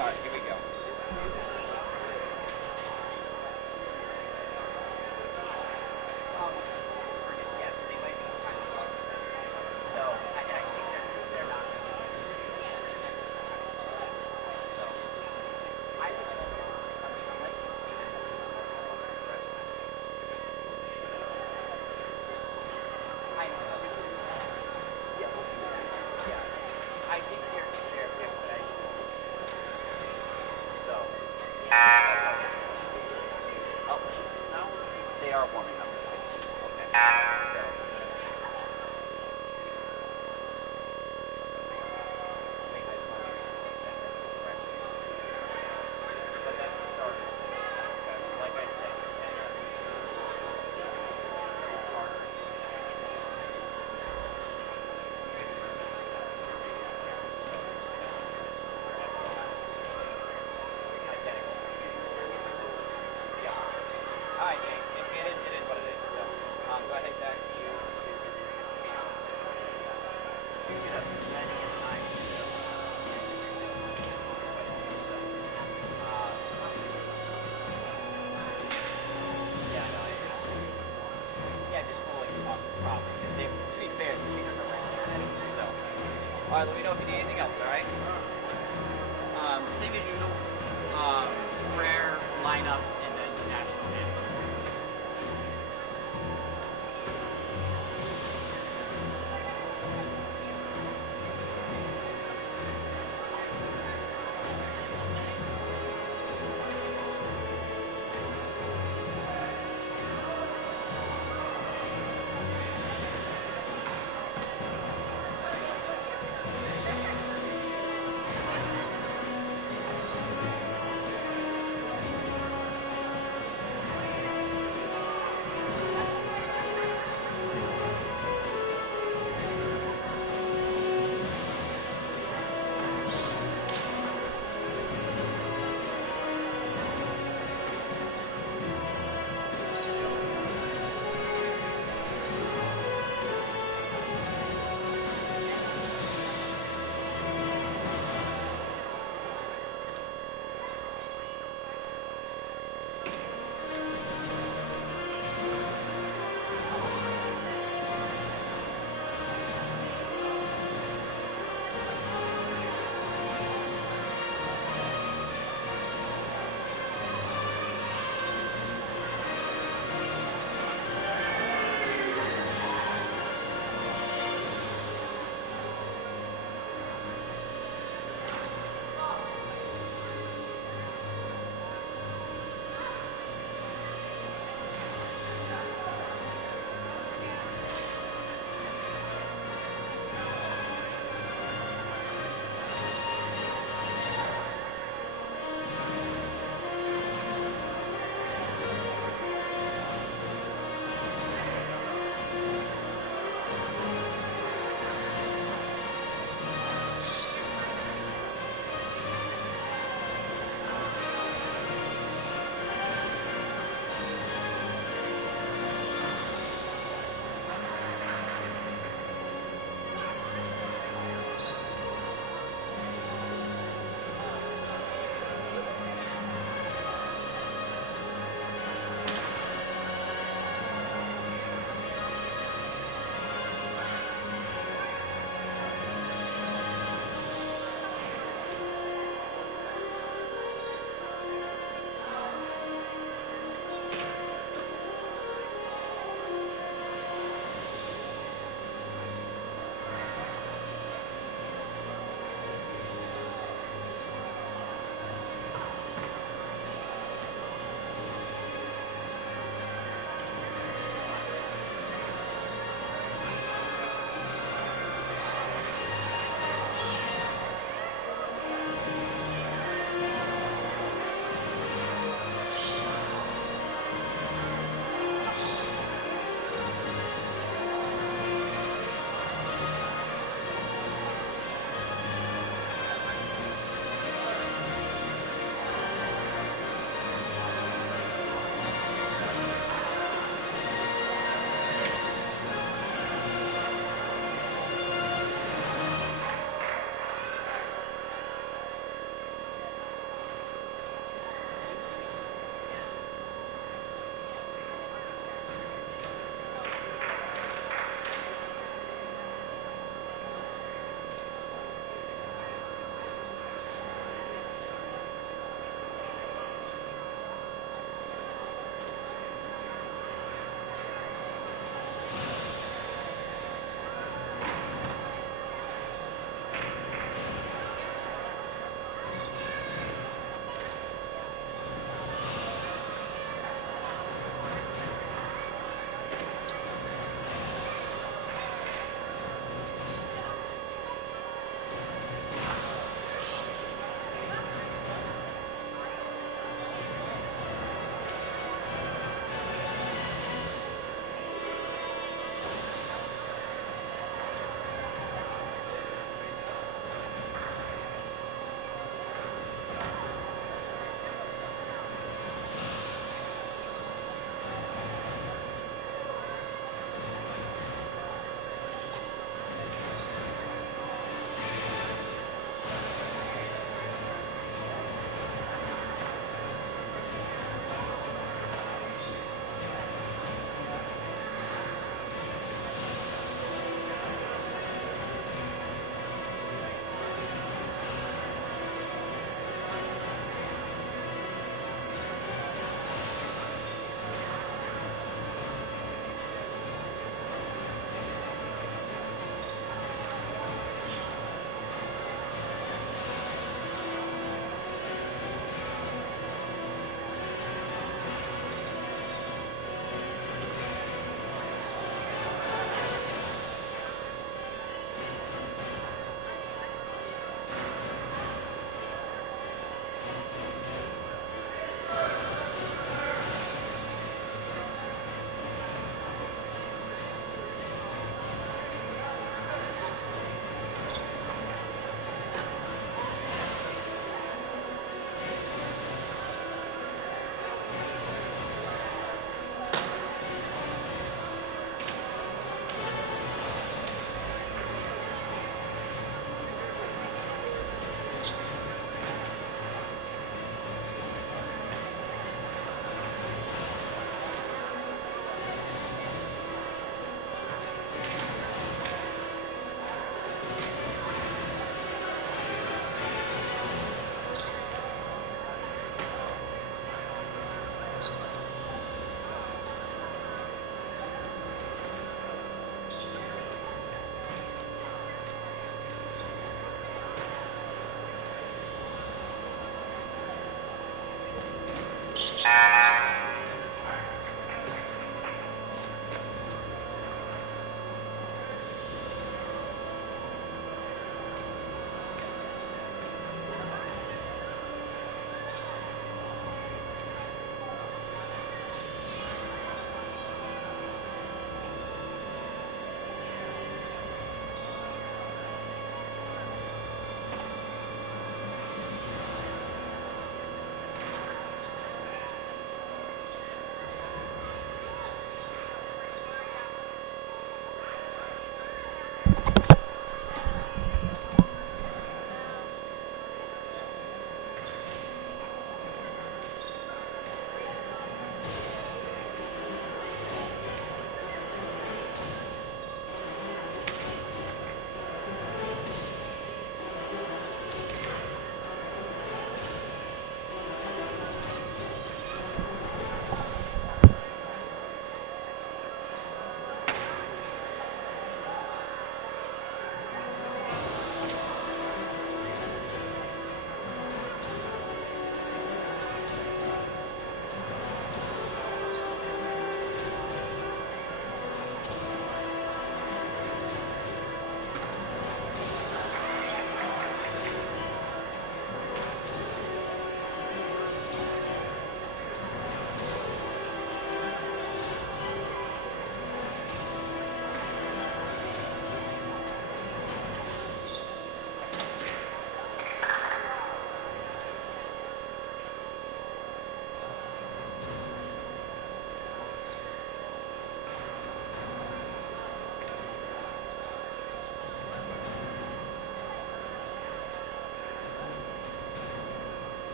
Alright, here we go. They are warming up for 15. Okay. So. I just want to make sure that that's the correct thing. But that's the starter. Okay. Like I said, and I'm sure partners. Alright, it is what it is. So, go ahead back to you. You should have plenty of time to go. Yeah, no, yeah, just for like talk properly. Because they, to be fair, the speakers are right there. So, alright, let me know if you need anything else, alright? Same as usual. Prayer, lineups, and then the national anthem.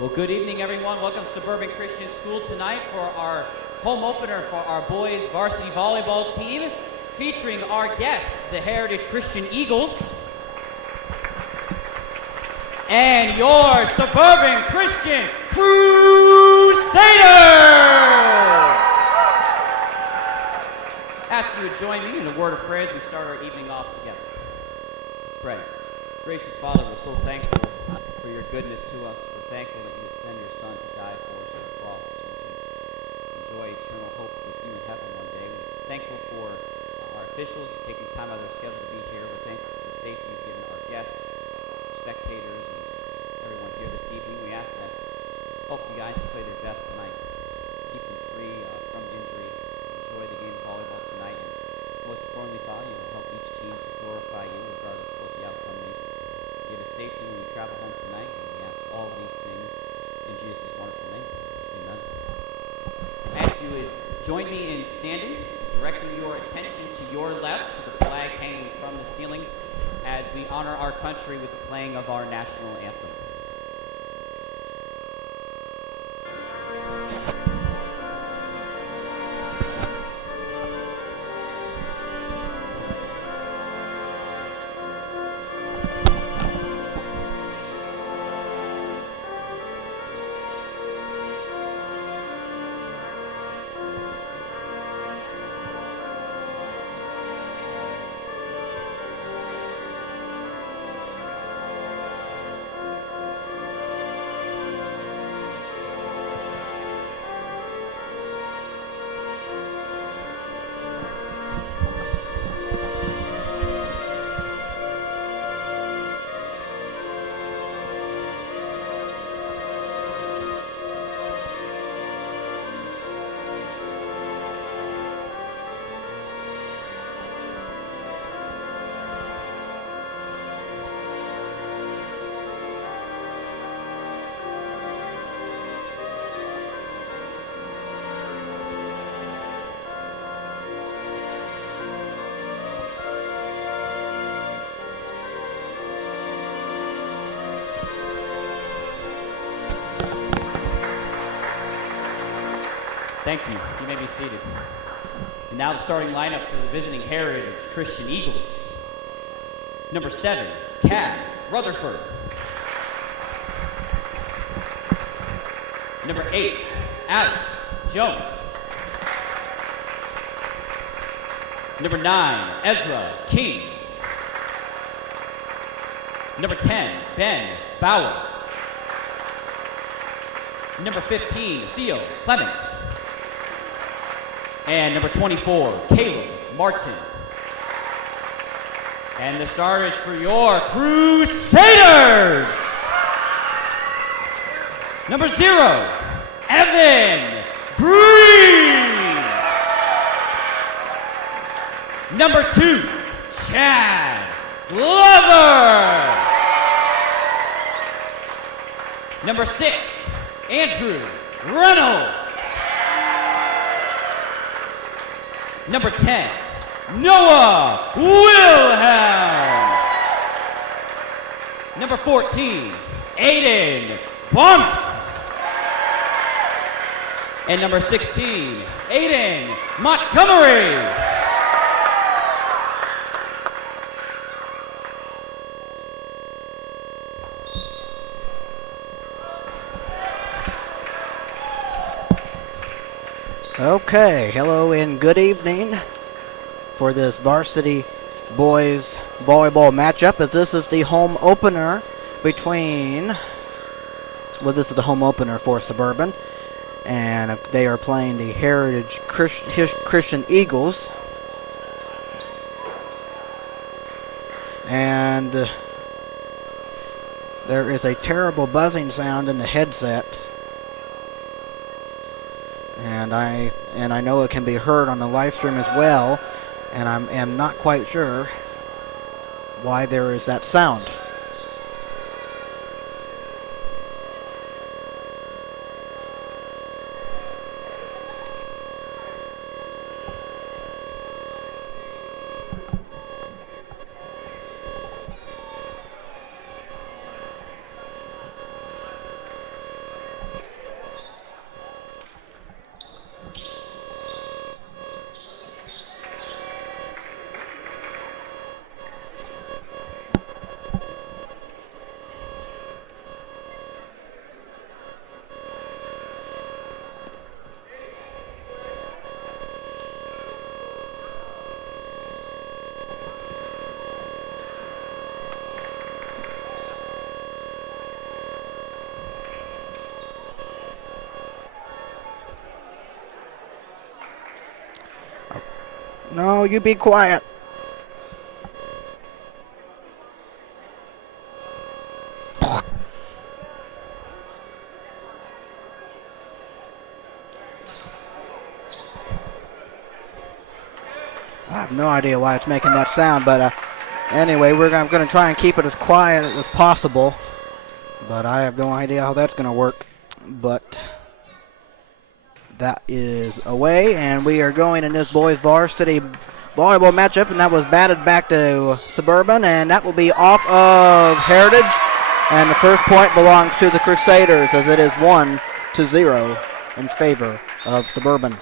Well, good evening, everyone. Welcome to Suburban Christian School tonight for our home opener for our boys varsity volleyball team, featuring our guests, the Heritage Christian Eagles, and your Suburban Christian Crusaders. Ask you to join me in a word of prayer as we start our evening off together. Let's pray. Gracious Father, we're so thankful for your goodness to us. We're thankful that you would send your Son to die for us on the cross so we can enjoy eternal hope with you in heaven one day. We're thankful for our officials taking time out of their schedule to be here. We're thankful for the safety you've given our guests, spectators, and everyone here this evening. We ask that help you guys to play their best tonight. Keep them free from injury. Enjoy the game of volleyball tonight. And most importantly, Father, you will help each team to glorify you regardless of what the outcome may be. Give us safety when we travel home tonight. And we ask all of these things in Jesus' wonderful name. Amen. I ask you would join me in standing, directing your attention to your left to the flag hanging from the ceiling as we honor our country with the playing of our national anthem. Thank you. You may be seated. And now the starting lineups for the visiting Heritage Christian Eagles. Number 7, Kat Rutherford. Number 8, Alex Jones. Number 9, Ezra King. Number 10, Ben Bauer. Number 15, Theo Clement. And number 24, Caleb Martin. And the starters for your Crusaders. Number 0, Evan Breen. Number 2, Chad Glover. Number 6, Andrew Reynolds. Number 10, Noah Wilhelm. Number 14, Aiden Bonus. And number 16, Aiden Montgomery. Okay, hello and good evening for this varsity boys volleyball matchup, as this is the home opener between, well, this is the home opener for Suburban, and they are playing the Heritage Christian Eagles. And there is a terrible buzzing sound in the headset. And I know it can be heard on the live stream as well, and I am not quite sure why there is that sound. No, you be quiet. I have no idea why it's making that sound, but anyway, I'm going to try and keep it as quiet as possible. But I have no idea how that's going to work. But that is away, and we are going in this boys varsity volleyball matchup, and that was batted back to Suburban, and that will be off of Heritage. And the first point belongs to the Crusaders, as it is 1-0 in favor of Suburban.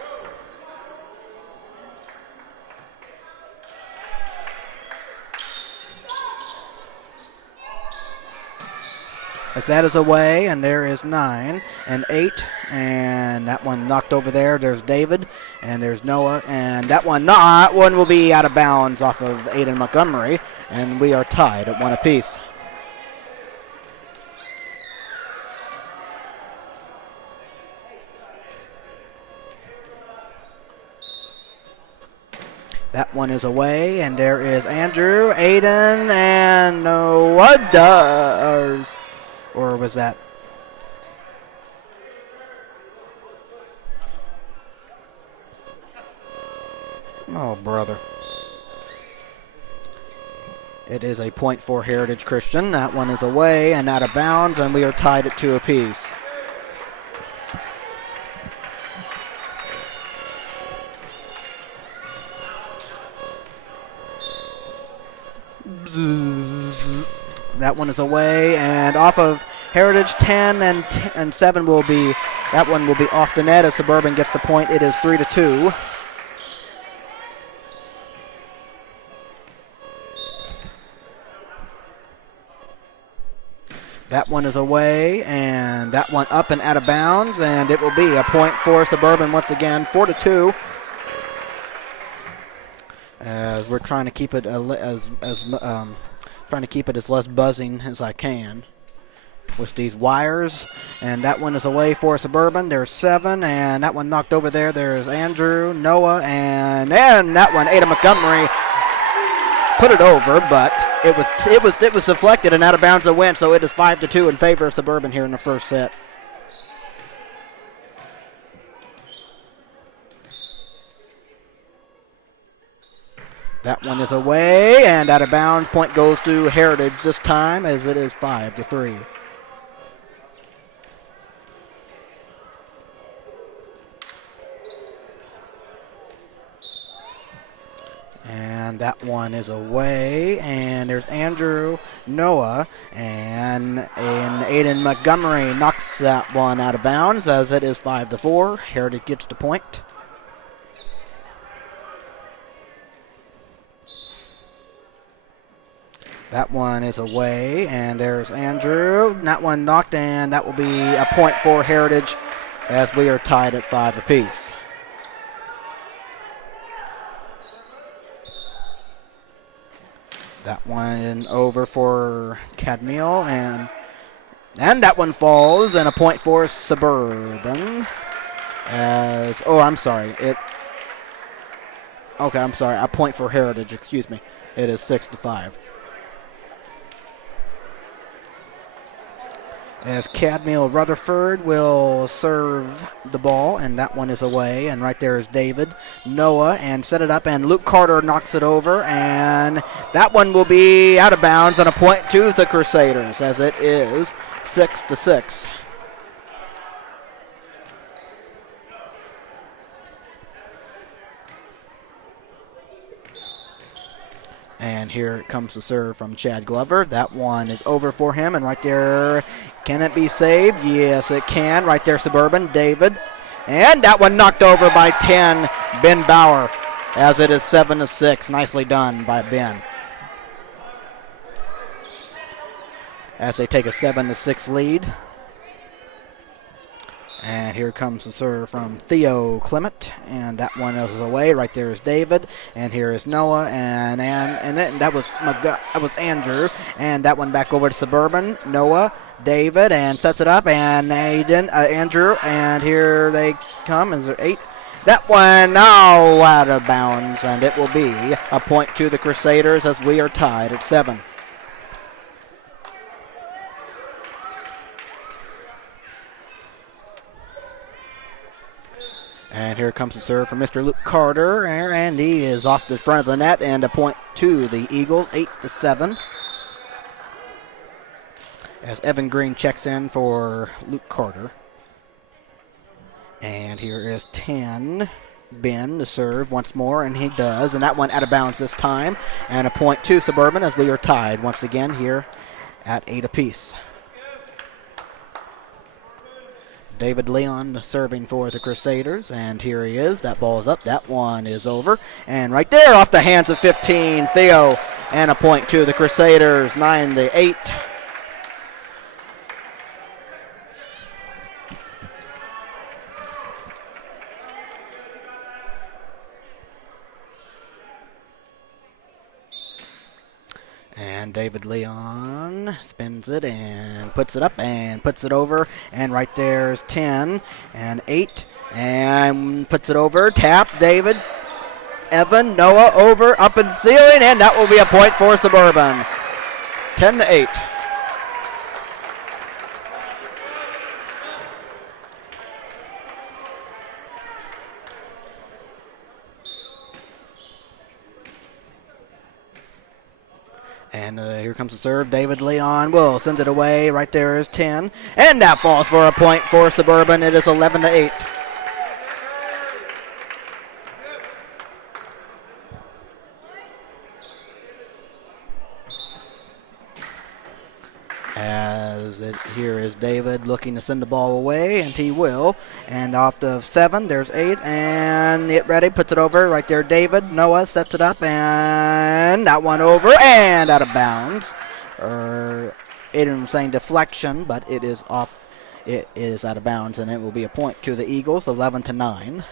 As that is away, and there is 9 and 8, and that one knocked over there. There's David, and there's Noah, and that one will be out of bounds off of Aiden Montgomery, and we are tied at 1 apiece. That one is away, and there is Andrew, Aiden, and Noah does. Or was that? Oh, brother. It is a point for Heritage Christian. That one is away and out of bounds, and we are tied at 2 apiece. That one is away, and off of Heritage 10 and 7 will be, that one will be off the net as Suburban gets the point. It is 3-2. That one is away, and that one up and out of bounds, and it will be a point for Suburban once again, 4-2. As we're trying to keep it trying to keep it as less buzzing as I can with these wires. And that one is away for Suburban. There's 7, and that one knocked over there. There's Andrew, Noah, and that one, Ada Montgomery, put it over, but it was deflected and out of bounds and went. So it is 5-2 in favor of Suburban here in the first set. That one is away and out of bounds. Point goes to Heritage this time, as it is 5-3. And that one is away, and there's Andrew, Noah, and Aiden Montgomery knocks that one out of bounds, as it is 5-4. Heritage gets the point. That one is away, and there's Andrew. That one knocked, and that will be a point for Heritage, as we are tied at 5 apiece. That one over for Cadmiel, and that one falls, and a point for Suburban. I'm sorry. A point for Heritage, excuse me. It is 6-5. As Cadmiel Rutherford will serve the ball, and that one is away, and right there is David, Noah, and set it up, and Luke Carter knocks it over, and that one will be out of bounds and a point to the Crusaders, as it is 6-6. And here it comes to serve from Chad Glover. That one is over for him, and right there, can it be saved? Yes, it can. Right there, Suburban, David. And that one knocked over by 10, Ben Bauer, as it is 7-6. Nicely done by Ben, as they take a 7-6 lead. And here comes the serve from Theo Clement, and that one is away. Right there is David, and here is Noah, and that was Andrew, and that one back over to Suburban. Noah, David, and sets it up, and Aiden, Andrew, and here they come. Is there 8? That one now out of bounds, and it will be a point to the Crusaders as we are tied at 7. And here comes the serve from Mr. Luke Carter, and he is off the front of the net, and a point to the Eagles, 8-7. As Evan Green checks in for Luke Carter. And here is 10. Ben to serve once more, and he does, and that one out of bounds this time. And a point to Suburban as we are tied once again here at 8 apiece. David Leon serving for the Crusaders, and here he is. That ball is up. That one is over. And right there off the hands of 15, Theo. And a point to the Crusaders, 9-8. And David Leon spins it and puts it up and puts it over. And right there's 10 and 8 and puts it over. Tap, David, Evan, Noah over, up and ceiling, and that will be a point for Suburban. 10-8. And here comes the serve. David Leon will send it away. Right there is 10. And that falls for a point for Suburban. It is 11-8. Here is David looking to send the ball away, and he will. And off the 7, there's 8, and get ready, puts it over. Right there, David. Noah sets it up, and that one over, and out of bounds. Aiden was saying deflection, but it is off. It is out of bounds, and it will be a point to the Eagles, 11-9.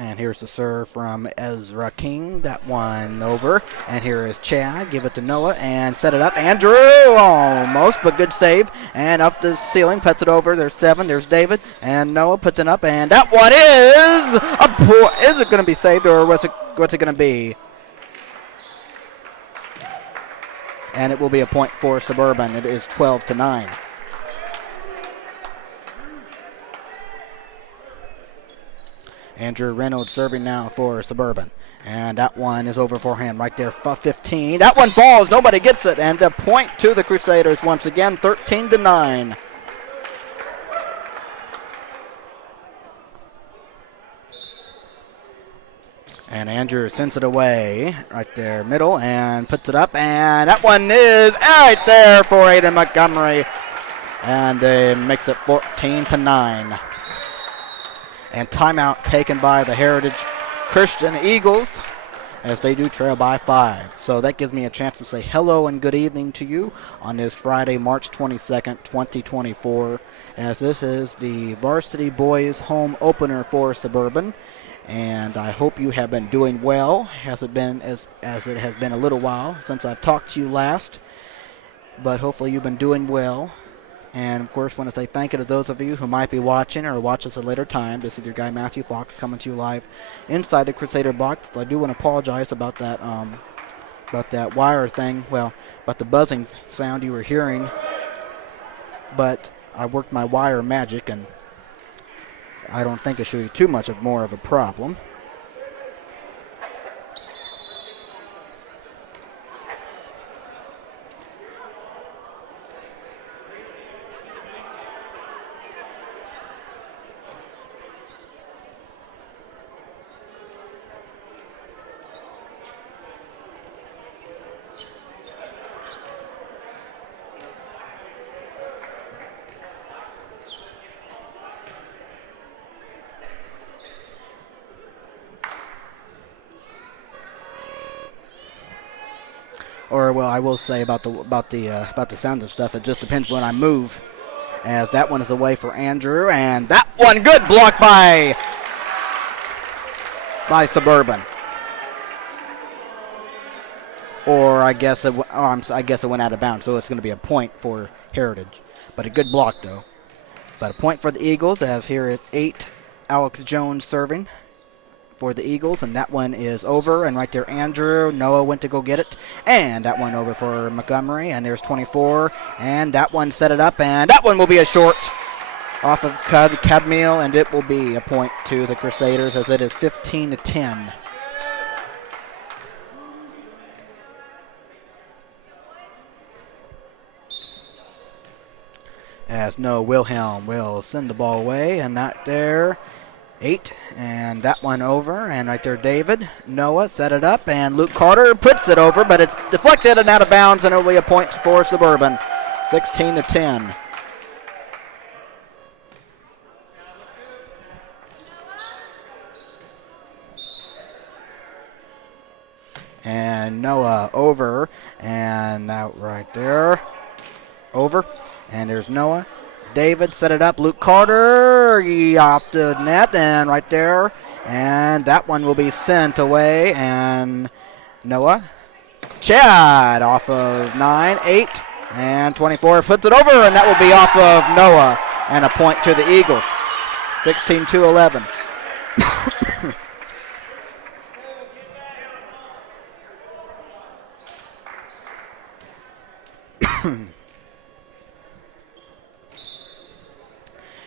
And here's the serve from Ezra King. That one over. And here is Chad. Give it to Noah and set it up. Andrew almost, but good save. And up the ceiling, puts it over. There's 7. There's David. And Noah puts it up. And that one is a point. Is it going to be saved, or what's it going to be? And it will be a point for Suburban. It is 12-9. Andrew Reynolds serving now for Suburban. And that one is over for him right there, 15. That one falls. Nobody gets it. And a point to the Crusaders once again, 13-9. And Andrew sends it away right there, middle, and puts it up. And that one is right there for Aiden Montgomery. And makes it 14-9. And timeout taken by the Heritage Christian Eagles as they do trail by 5. So that gives me a chance to say hello and good evening to you on this Friday, March 22nd, 2024, as this is the Varsity Boys home opener for Suburban. And I hope you have been doing well. Has it been as it has been a little while since I've talked to you last, but hopefully you've been doing well. And, of course, want to say thank you to those of you who might be watching or watch us at a later time. This is your guy, Matthew Fox, coming to you live inside the Crusader box. I do want to apologize about that wire thing. Well, about the buzzing sound you were hearing. But I worked my wire magic, and I don't think it should be too much of more of a problem. Or, well, I will say about the sound of stuff, it just depends when I move. As that one is away for Andrew, and that one good block by Suburban. or I guess I guess it went out of bounds, so it's going to be a point for Heritage. But a good block, though. But a point for the Eagles, as here is 8, Alex Jones serving for the Eagles, and that one is over. And right there, Andrew Noah went to go get it, and that one over for Montgomery. And there's 24, and that one set it up, and that one will be a short off of Cadmiel, and it will be a point to the Crusaders, as it is 15-10. As Noah Wilhelm will send the ball away, and that there, 8, and that one over, and right there David Noah set it up, and Luke Carter puts it over, but it's deflected and out of bounds, and it will be a point for Suburban, 16-10. And Noah over, and out right there, over. And there's Noah. David set it up. Luke Carter off the net, and right there. And that one will be sent away. And Noah. Chad off of 9, 8, and 24 puts it over, and that will be off of Noah. And a point to the Eagles. 16-11.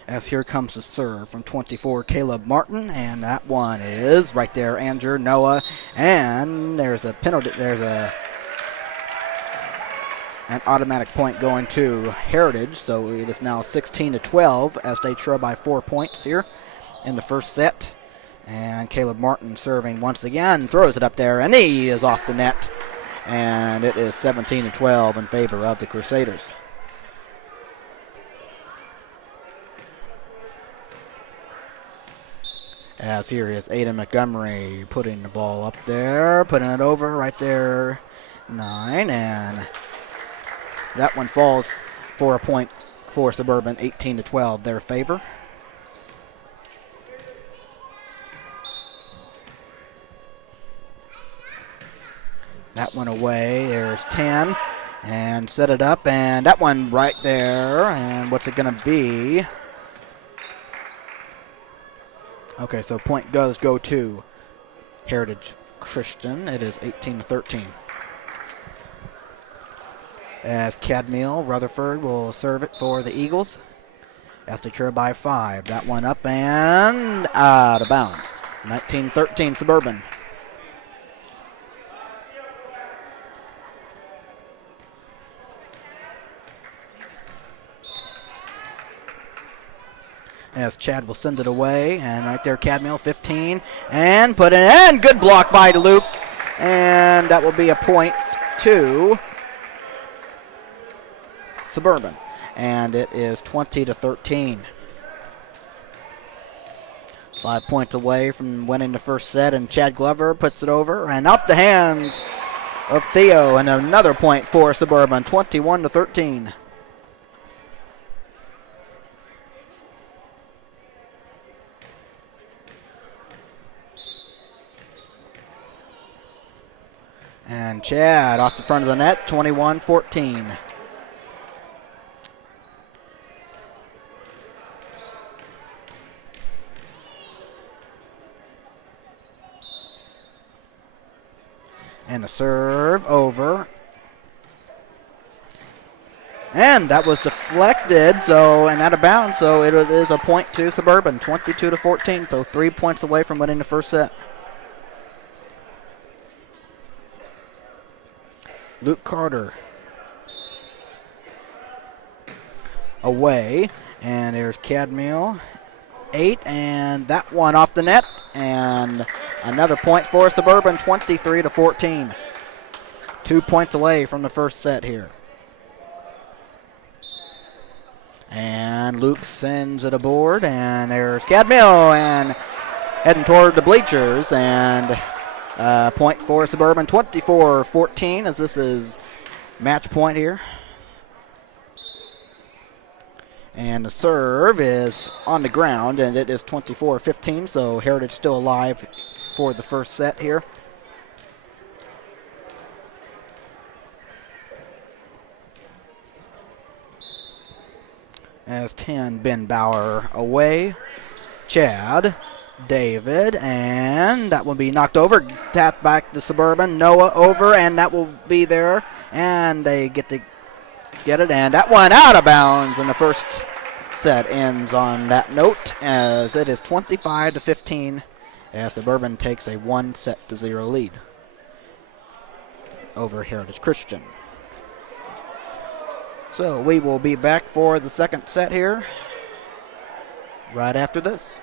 As here comes the serve from 24, Caleb Martin, and that one is right there, Andrew Noah, and there's a penalty. There's an automatic point going to Heritage, so it is now 16-12 as they trail by 4 points here in the first set. And Caleb Martin serving once again, throws it up there, and he is off the net, and it is 17-12 in favor of the Crusaders. As here is Aiden Montgomery putting the ball up there, putting it over right there, 9, and that one falls for a point for Suburban, 18-12, their favor. That one away, there's 10, and set it up, and that one right there, and what's it going to be? Okay, so point does go to Heritage Christian. It is 18-13. As Cadmiel Rutherford will serve it for the Eagles. As they trail by 5. That one up and out of bounds. 19-13 Suburban. As Chad will send it away, and right there Cadmiel, 15, and put it in. Good block by Luke, and that will be a point to Suburban, and it is 20-13. 5 points away from winning the first set, and Chad Glover puts it over, and off the hands of Theo, and another point for Suburban, 21-13. And Chad off the front of the net, 21-14. And a serve over. And that was deflected, and out of bounds, so it is a point to Suburban, 22-14, so 3 points away from winning the first set. Luke Carter away, and there's Cadmiel, 8, and that one off the net, and another point for Suburban, 23-14. 2 points away from the first set here. And Luke sends it aboard, and there's Cadmiel, and heading toward the bleachers, and point for Suburban, 24-14, as this is match point here. And the serve is on the ground, and it is 24-15, so Heritage still alive for the first set here. as 10, Ben Bauer away. Chad, David, and that will be knocked over. Tapped back to Suburban. Noah over, and that will be there. And they get it, and that one out of bounds. And the first set ends on that note, as it is 25-15, as Suburban takes a 1-0 lead over Heritage Christian. So we will be back for the second set here right after this.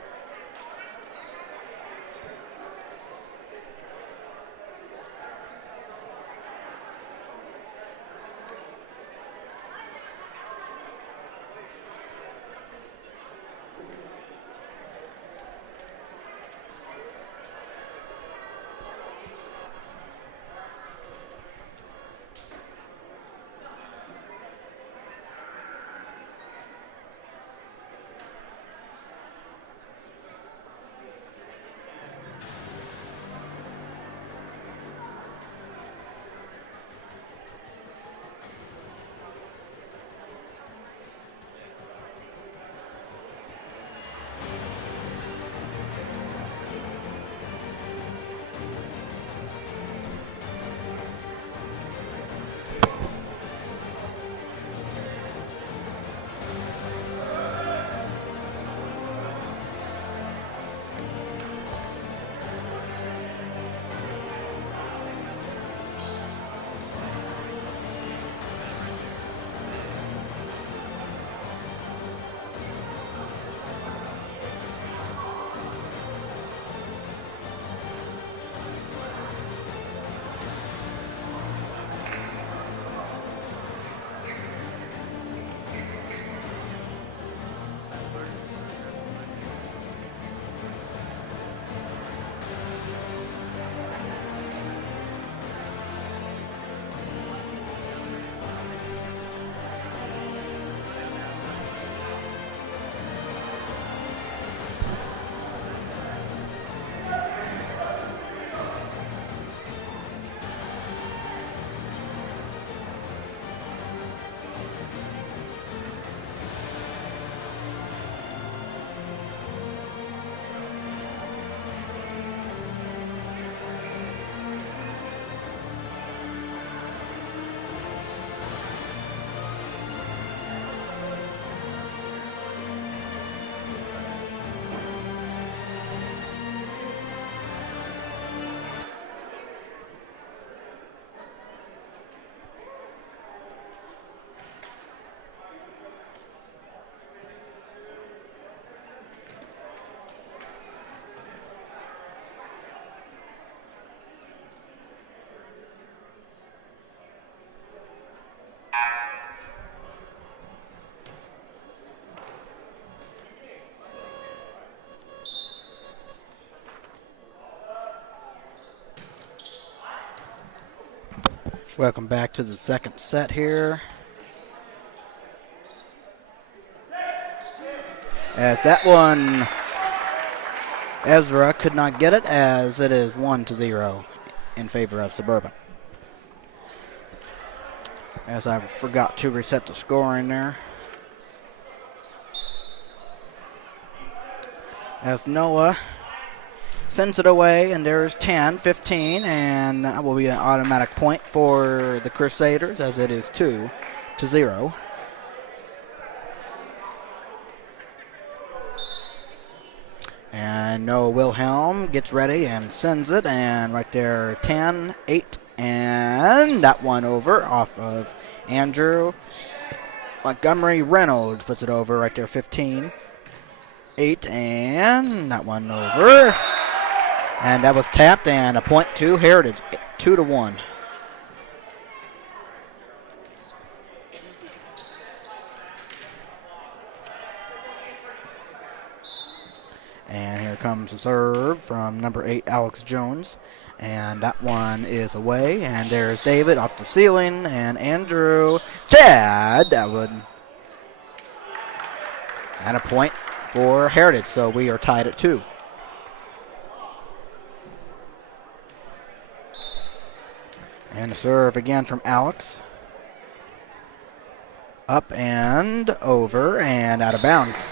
Welcome back to the second set here. As that one, Ezra could not get it, as it is 1-0 in favor of Suburban. As I forgot to reset the score in there. As Noah sends it away, and there's 10, 15, and that will be an automatic point for the Crusaders, as it is 2-0. And Noah Wilhelm gets ready and sends it, and right there 10, 8, and that one over off of Andrew. Montgomery Reynolds puts it over right there, 15, 8, and that one over. And that was tapped, and a point to Heritage, 2-1. And here comes the serve from number 8, Alex Jones. And that one is away. And there's David off the ceiling. And Andrew. Chad. That would. And a point for Heritage. So we are tied at 2. And a serve again from Alex. Up and over and out of bounds,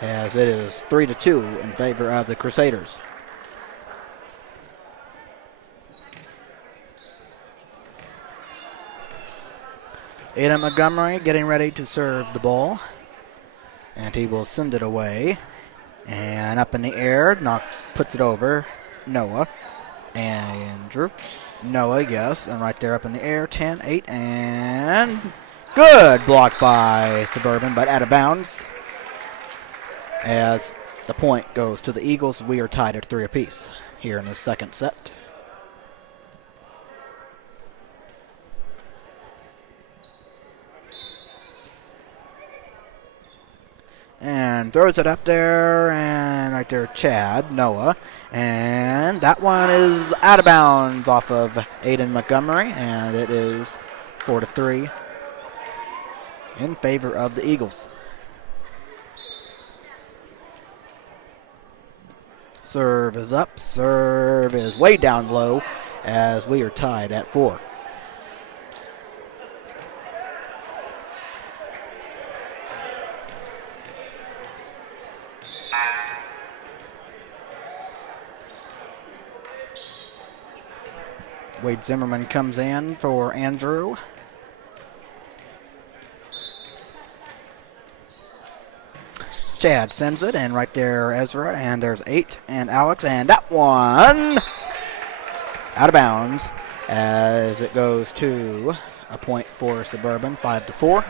as it is 3-2 in favor of the Crusaders. Aiden Montgomery getting ready to serve the ball, and he will send it away. And up in the air, puts it over Noah. Andrew. Noah, yes, and right there up in the air, 10-8, and good block by Suburban, but out of bounds. As the point goes to the Eagles, we are tied at 3 apiece here in the second set. And throws it up there, and right there, Chad, Noah. And that one is out of bounds off of Aiden Montgomery, and it is 4-3 in favor of the Eagles. Serve is up, serve is way down low, as we are tied at 4. Wade Zimmerman comes in for Andrew. Chad sends it, and right there Ezra, and there's 8, and Alex, and that one out of bounds as it goes to a point for Suburban, 5-4.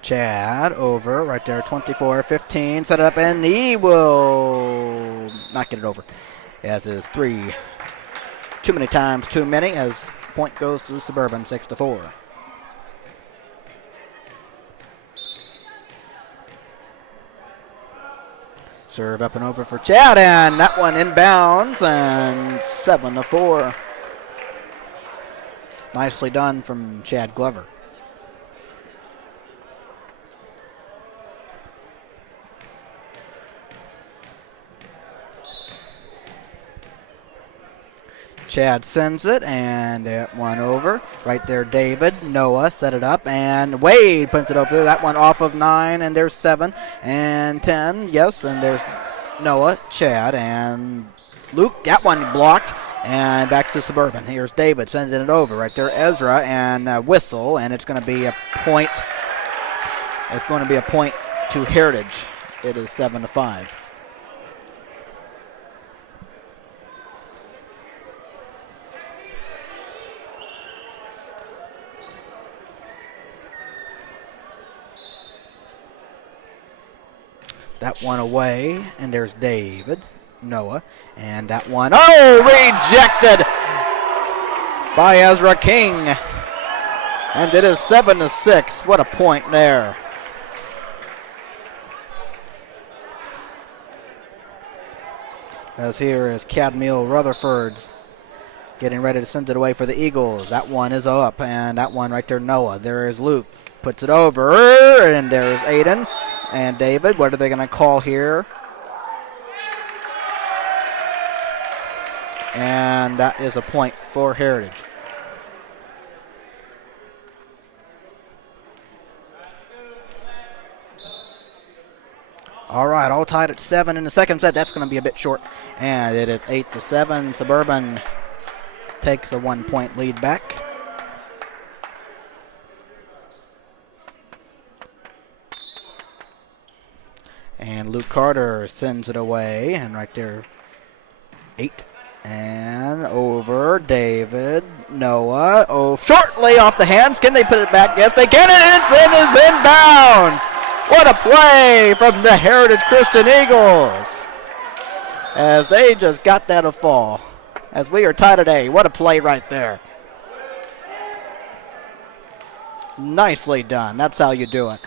Chad over right there, 24-15. Set it up, and he will not get it over. As is 3. Too many times, too many, as point goes to Suburban, 6-4. Serve up and over for Chad, and that one inbounds, and 7-4. Nicely done from Chad Glover. Chad sends it, and that one over. Right there, David. Noah set it up, and Wade puts it over. That one off of 9, and there's 7, and 10. Yes, and there's Noah, Chad, and Luke. That one blocked, and back to Suburban. Here's David sending it over. Right there, Ezra, and whistle, and it's going to be a point. It's going to be a point to Heritage. It is 7-5. That one away, and there's David, Noah, and that one, rejected by Ezra King. And it is 7-6. What a point there. As here is Cadmiel Rutherford's getting ready to send it away for the Eagles. That one is up, and that one right there, Noah. There is Luke, puts it over, and there's Aiden. And David, what are they going to call here? And that is a point for Heritage. All right, all tied at 7 in the second set. That's going to be a bit short. And it is 8-7. Suburban takes a 1-point lead back. And Luke Carter sends it away, and right there, 8. And over, David, Noah. Shortly off the hands. Can they put it back? Yes, they can, and it's inbounds. What a play from the Heritage Christian Eagles. As they just got that a fall. As we are tied today. What a play right there. Nicely done. That's how you do it.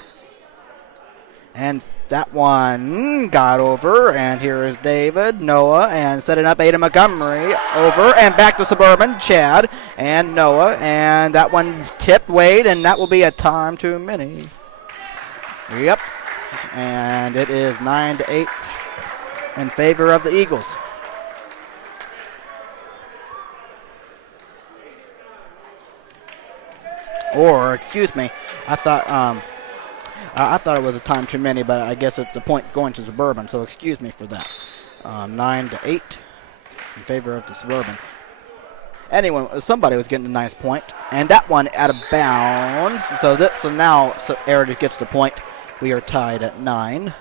And that one got over, and here is David, Noah, and setting up Ada Montgomery over, and back to Suburban, Chad, and Noah, and that one tipped Wade, and that will be a time too many. Yep, and it is 9-8 in favor of the Eagles. Or, excuse me, I thought it was a time too many, but I guess it's a point going to Suburban, so excuse me for that. 9-8 in favor of the Suburban. Anyway, somebody was getting a nice point, and that one out of bounds. So now Heritage gets the point. We are tied at 9.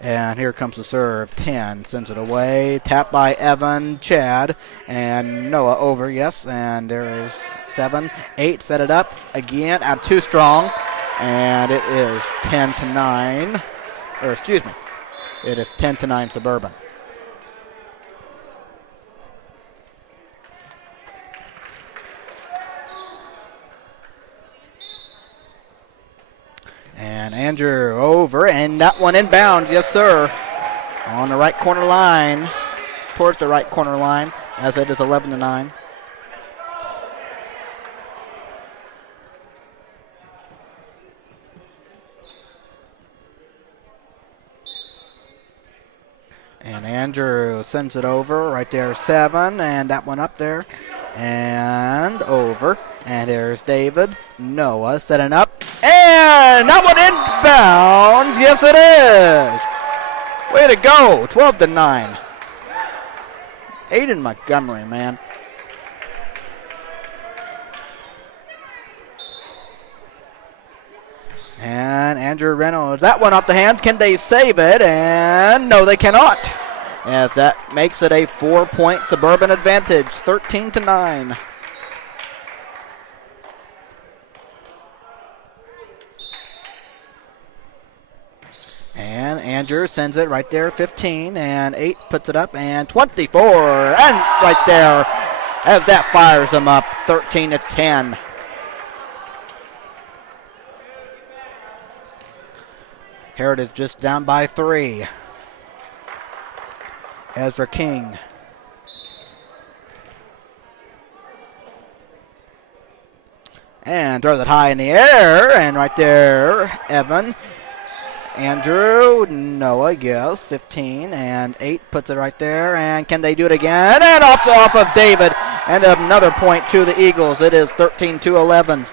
And here comes the serve. 10 sends it away. Tap by Evan, Chad, and Noah over. Yes, and there is 7. 8 set it up again. Out too strong, and it is 10-9. Or excuse me. It is 10-9 Suburban. And Andrew over, and that one inbounds, yes sir. On the right corner line, towards the right corner line, as it is 11-9. And Andrew sends it over. Right there, 7. And that one up there. And over. And there's David. Noah setting up. And that one inbounds. Yes, it is. Way to go. 12-9. Aiden Montgomery, man. And Andrew Reynolds, that one off the hands. Can they save it? And no, they cannot. As that makes it a 4-point Suburban advantage, 13-9. And Andrew sends it right there, 15, and 8 puts it up, and 24, and right there, as that fires them up, 13-10. Heritage just down by 3. Ezra King. And throws it high in the air. And right there, Evan. Andrew, Noah, yes, 15. And 8 puts it right there. And can they do it again? And off of David. And another point to the Eagles. It is 13-11.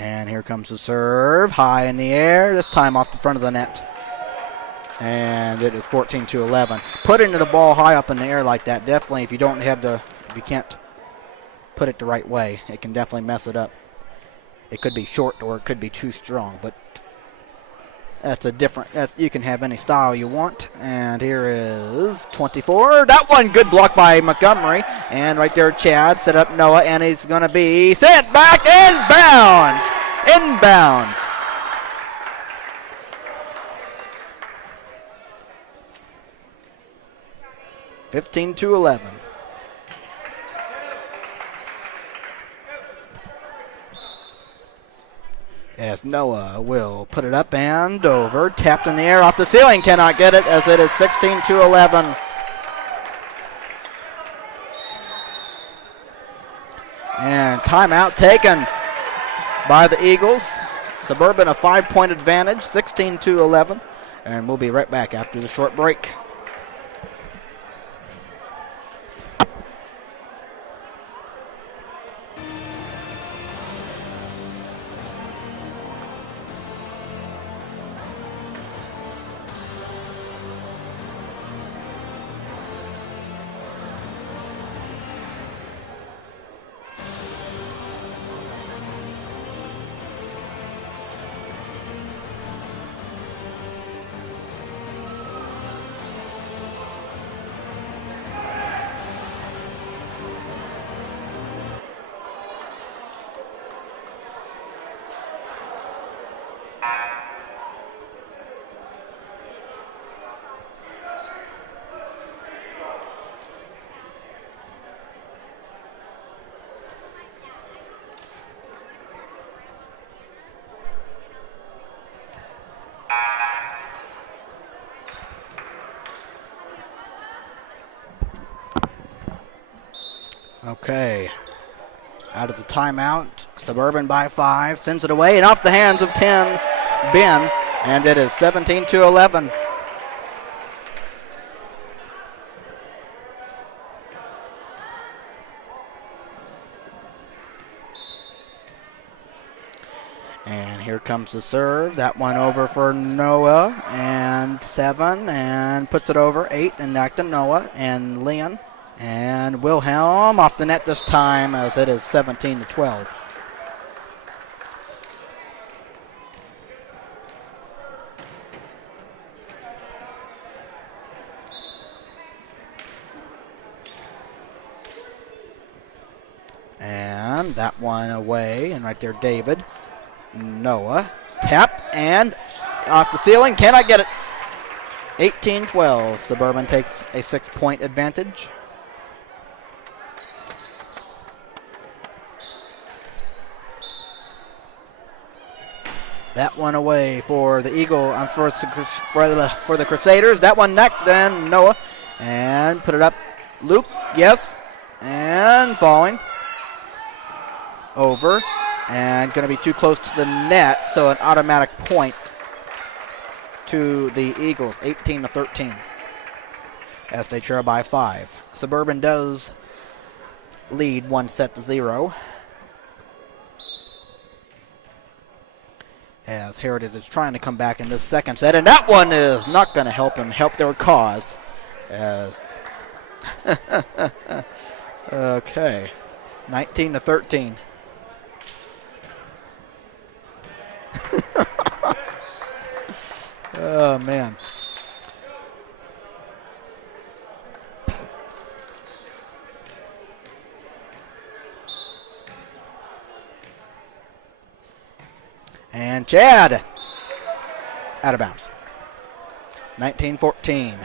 And here comes the serve, high in the air, this time off the front of the net. And it is 14-11. Putting the ball high up in the air like that, definitely, if you can't put it the right way, it can definitely mess it up. It could be short or it could be too strong, but you can have any style you want. And here is 24. That one, good block by Montgomery. And right there, Chad set up Noah, and he's going to be sent back inbounds. Inbounds. (15-11). As Noah will put it up and over. Tapped in the air off the ceiling. Cannot get it as it is 16-11. And timeout taken by the Eagles. Suburban a 5-point advantage, 16-11. And we'll be right back after the short break. Okay. Out of the timeout, Suburban by 5, sends it away, and off the hands of 10, Ben, and it is 17-11. And here comes the serve. That one over for Noah, and 7, and puts it over 8, and back to Noah and Leon. And Wilhelm off the net this time, as it is 17-12. And that one away, and right there David. Noah, tap, and off the ceiling, cannot get it. 18-12, Suburban takes a 6-point advantage. That one away for the for the Crusaders. That one neck, then Noah, and put it up. Luke, yes, and falling over, and going to be too close to the net, so an automatic point to the Eagles, 18-13, as they trail by 5. Suburban does lead 1-0. As Heritage is trying to come back in this second set, and that one is not going to help their cause. As okay, 19-13. Oh man. And Chad, out of bounds. 19-14.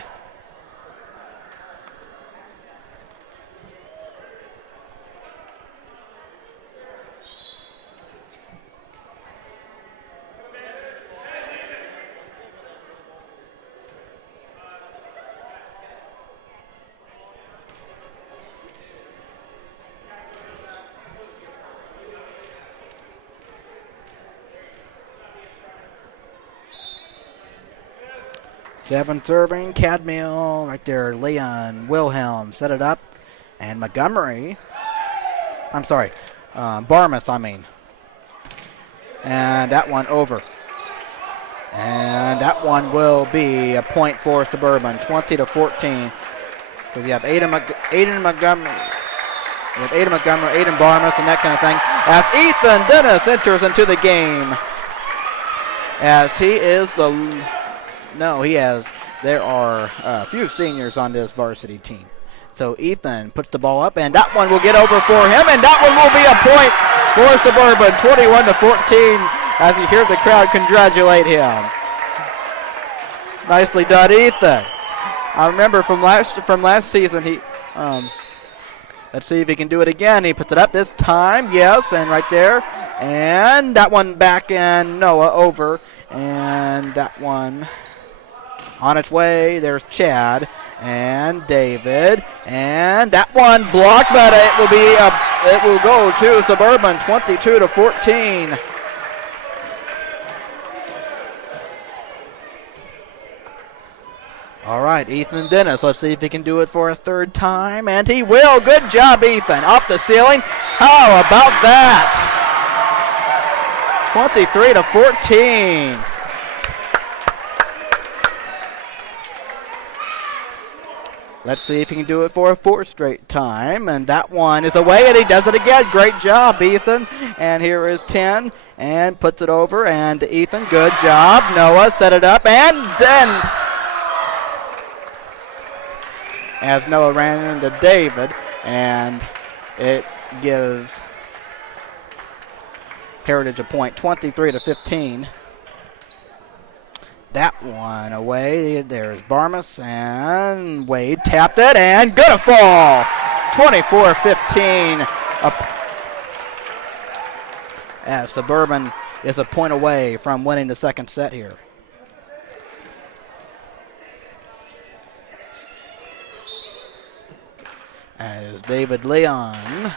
Seven serving, Cadmiel, right there, Leon, Wilhelm, set it up, and Montgomery, Barmas, and that one over. And that one will be a point for Suburban, 20-14, because you have Aiden Montgomery, Aiden Barmas, and that kind of thing, as Ethan Dennis enters into the game, as he is there are a few seniors on this varsity team. So Ethan puts the ball up, and that one will get over for him, and that one will be a point for Suburban, 21-14, as you hear the crowd congratulate him. Nicely done, Ethan. I remember from last season, he, let's see if he can do it again. He puts it up this time, yes, and right there, and that one back, and Noah over, and that one on its way. There's Chad and David, and that one blocked, but it will go to Suburban, 22-14. All right, Ethan Dennis. Let's see if he can do it for a third time, and he will. Good job, Ethan. Off the ceiling. How about that? 23-14. Let's see if he can do it for a fourth straight time. And that one is away, and he does it again. Great job, Ethan. And here is 10, and puts it over. And Ethan, good job. Noah set it up, and then as Noah ran into David, and it gives Heritage a point, 23-15. That one away. There's Barmas, and Wade tapped it, and gonna fall. 24-15. As Suburban is a point away from winning the second set here. as David Leon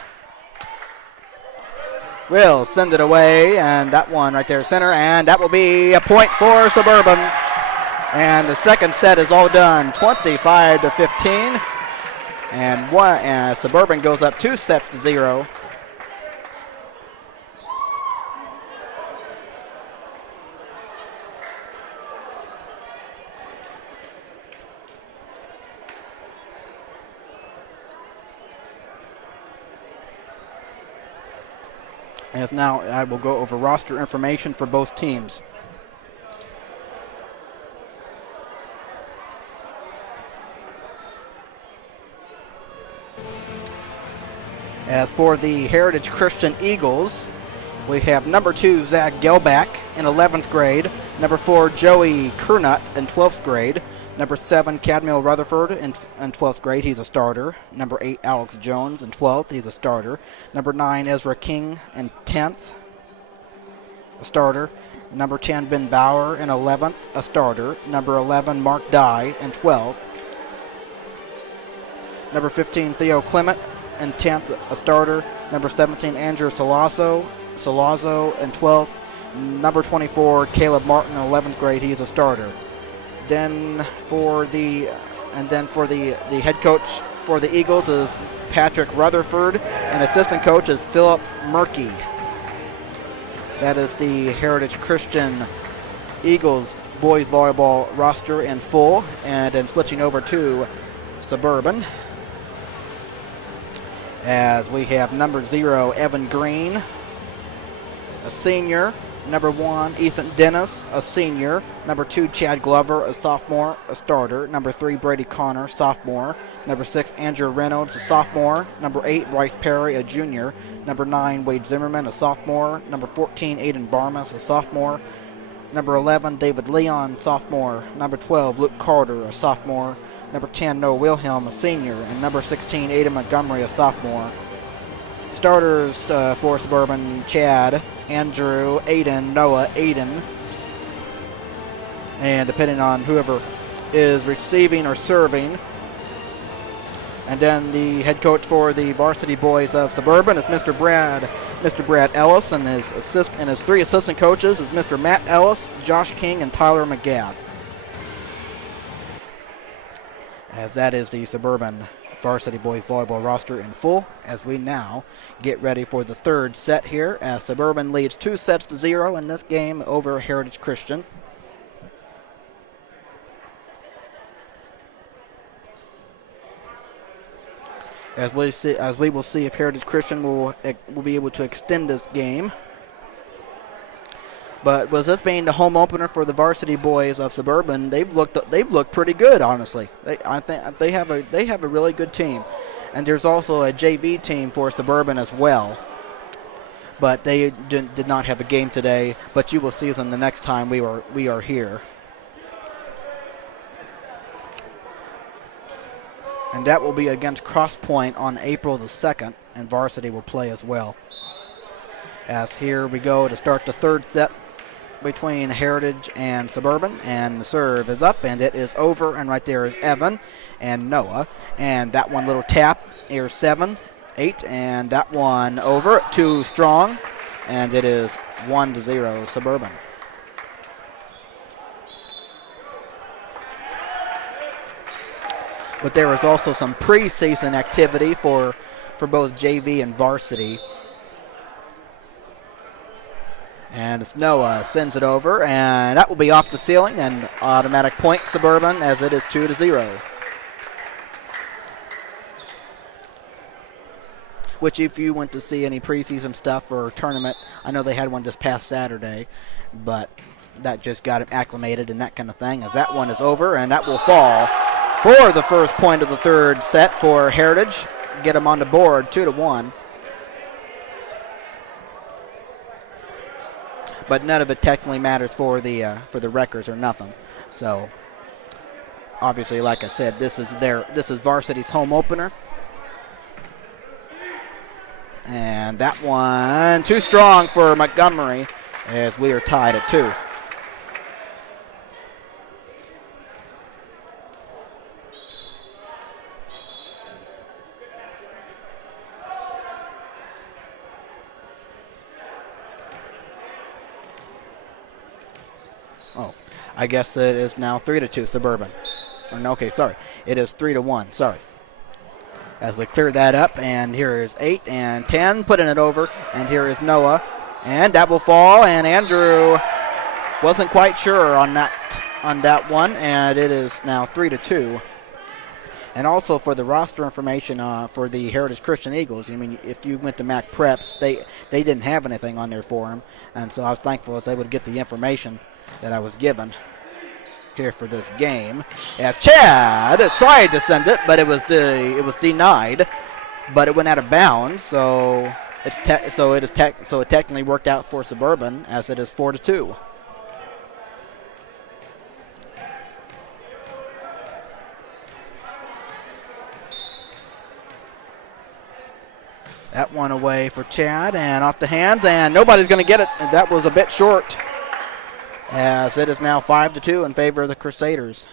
will send it away, and that one right there center, and that will be a point for Suburban. And the second set is all done, 25-15, and Suburban goes up 2-0. As now I will go over roster information for both teams. As for the Heritage Christian Eagles, we have number 2, Zach Gelbach in 11th grade, number 4, Joey Kernut in 12th grade, number 7, Cadmiel Rutherford in 12th grade, he's a starter, number 8, Alex Jones in 12th, he's a starter, number 9, Ezra King in 10th, a starter, number 10, Ben Bauer in 11th, a starter, number 11, Mark Dye in 12th, number 15, Theo Clement in 10th, a starter. Number 17, Andrew Salazzo in 12th. Number 24, Caleb Martin in 11th grade. He is a starter. Then for the head coach for the Eagles is Patrick Rutherford, and assistant coach is Philip Murky. That is the Heritage Christian Eagles boys volleyball roster in full. And then switching over to Suburban, as we have number 0, Evan Green, a senior. Number 1, Ethan Dennis, a senior. Number 2, Chad Glover, a sophomore, a starter. Number 3, Brady Connor, sophomore. Number 6, Andrew Reynolds, a sophomore. Number 8, Bryce Perry, a junior. Number 9, Wade Zimmerman, a sophomore. Number 14, Aiden Barmas, a sophomore. Number 11, David Leon, sophomore. Number 12, Luke Carter, a sophomore. Number 10, Noah Wilhelm, a senior. And number 16, Aiden Montgomery, a sophomore. Starters for Suburban: Chad, Andrew, Aiden, Noah, Aiden. And depending on whoever is receiving or serving. And then the head coach for the varsity boys of Suburban is Mr. Brad Ellis, and his 3 assistant coaches is Mr. Matt Ellis, Josh King, and Tyler McGath. As that is the Suburban varsity boys volleyball roster in full, as we now get ready for the third set here, as Suburban leads 2-0 in this game over Heritage Christian. As we will see if Heritage Christian will be able to extend this game. But with this being the home opener for the varsity boys of Suburban, they've looked pretty good, honestly. I think they have a really good team, and there's also a JV team for Suburban as well. But they did not have a game today. But you will see them the next time we are here. And that will be against Cross Point on April the 2nd, and varsity will play as well. As here we go to start the third set between Heritage and Suburban, and the serve is up, and it is over, and right there is Evan and Noah, and that one little tap, here's 7, 8, and that one over, too strong, and it is 1-0 Suburban. But there is also some preseason activity for both JV and varsity. And Noah sends it over, and that will be off the ceiling, and automatic point Suburban, as it is 2-0. Which, if you went to see any preseason stuff or tournament, I know they had one this past Saturday, but that just got him acclimated and that kind of thing, as that one is over, and that will fall for the first point of the third set for Heritage. Get them on the board, 2-1. But none of it technically matters for the records or nothing. So obviously, like I said, this is varsity's home opener. And that one too strong for Montgomery, as we are tied at 2. Oh, I guess it is now 3-2 Suburban. Or no, okay, sorry. It is 3-1. Sorry. As we clear that up, and here is 8 and 10, putting it over, and here is Noah, and that will fall, and Andrew wasn't quite sure on that one, and it is now 3-2. And also for the roster information for the Heritage Christian Eagles, I mean, if you went to Mac Preps, they didn't have anything on there for them, and so I was thankful I was able to get the information that I was given here for this game. As Chad tried to send it, but it was denied, but it went out of bounds, so it technically worked out for Suburban as it is 4-2. That one away for Chad, and off the hands, and nobody's going to get it. That was a bit short, as it is now 5-2 in favor of the Crusaders.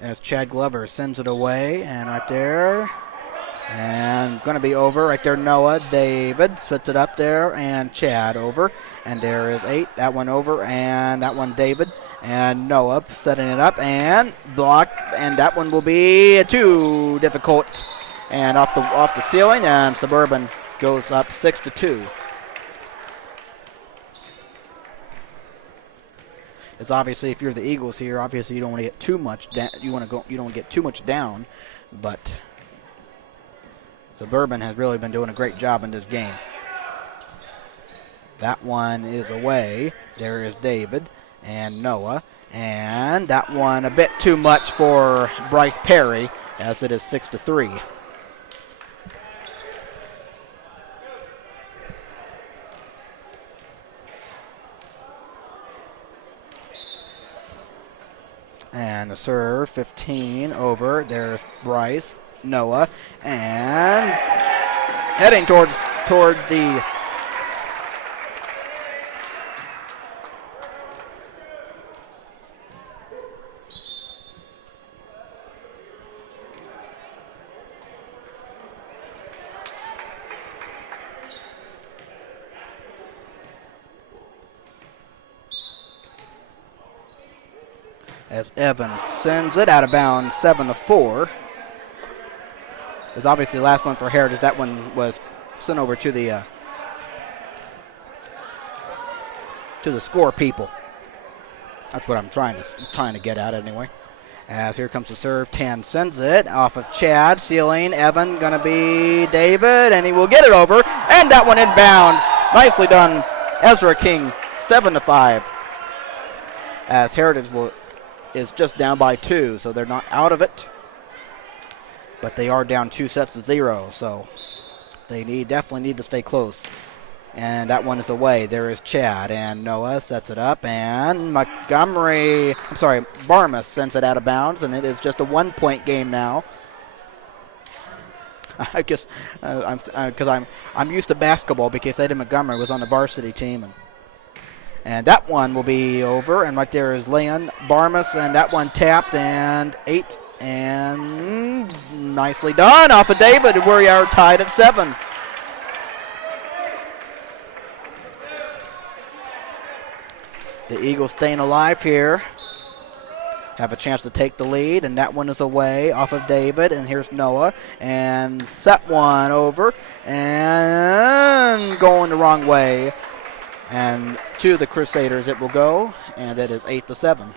As Chad Glover sends it away, and right there, and going to be over right there. Noah David splits it up there, and Chad over, and there is 8. That one over, and that one David. And Noah setting it up and blocked, and that one will be too difficult. And off the ceiling, and Suburban goes up 6-2. It's obviously, if you're the Eagles here, obviously you don't want to get too much. You don't get too much down, but Suburban has really been doing a great job in this game. That one is away. There is David and Noah, and that one a bit too much for Bryce Perry, as it is 6-3. And the serve, 15 over. There's Bryce, Noah, and heading toward the as Evans sends it out of bounds, 7-4. It's obviously the last one for Heritage. That one was sent over to the score people. That's what I'm trying to get at anyway. As here comes the serve, Tan sends it off of Chad, ceiling. Evan gonna be David, and he will get it over, and that one inbounds. Nicely done, Ezra King, 7-5. As Heritage is just down by 2, so they're not out of it, but they are down 2-0, so they definitely need to stay close. And that one is away. There is Chad, and Noah sets it up, and Barmas sends it out of bounds, and it is just a 1-point game now. I guess because I'm used to basketball, because Eddie Montgomery was on the varsity team, and that one will be over, and right there is Leon Barmas, and that one tapped, and 8, and nicely done off of David. We are tied at 7. The Eagles staying alive here. Have a chance to take the lead, and that one is away off of David, and here's Noah, and set one over, and going the wrong way. And to the Crusaders it will go, and it is 8-7.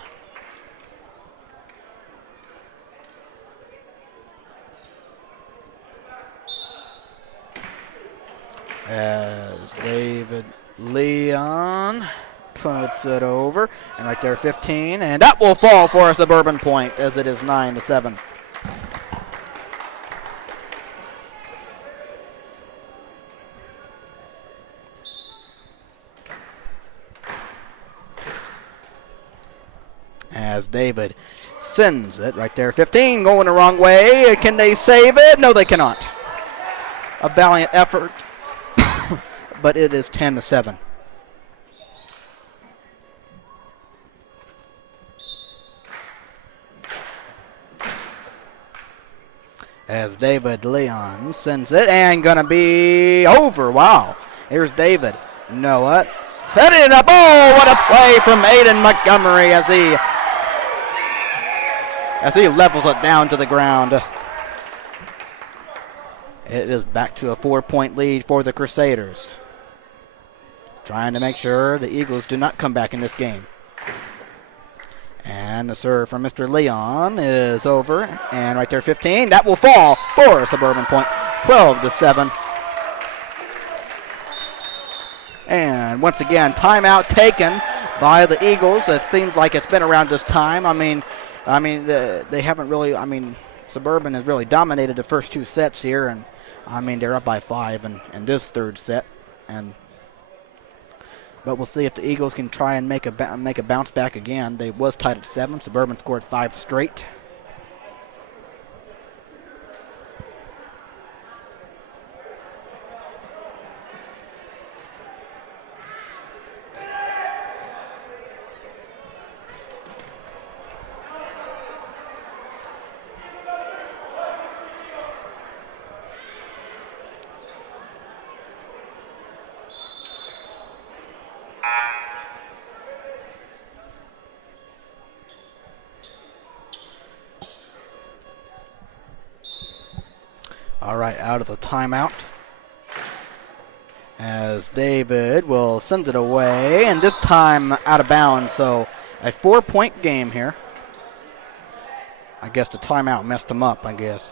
As David Leon puts it over, and right there 15, and that will fall for a Suburban point, as it is 9-7. As David sends it right there. 15 going the wrong way. Can they save it? No, they cannot. A valiant effort, but it is 10-7. as David Leon sends it, and gonna be over. Wow. Here's David. Noah setting it up. Oh, what a play from Aiden Montgomery as he levels it down to the ground. It is back to a 4-point lead for the Crusaders. Trying to make sure the Eagles do not come back in this game. And the serve from Mr. Leon is over. And right there, 15. That will fall for a Suburban point, 12-7. And once again, timeout taken by the Eagles. It seems like it's been around this time. They haven't really, Suburban has really dominated the first two sets here. And, they're up by 5 in this third set. But we'll see if the Eagles can try and make a bounce back again. They was tied at 7. Suburban scored 5 straight. All right, out of the timeout. As David will send it away, and this time out of bounds, so a 4-point game here. I guess the timeout messed him up, I guess.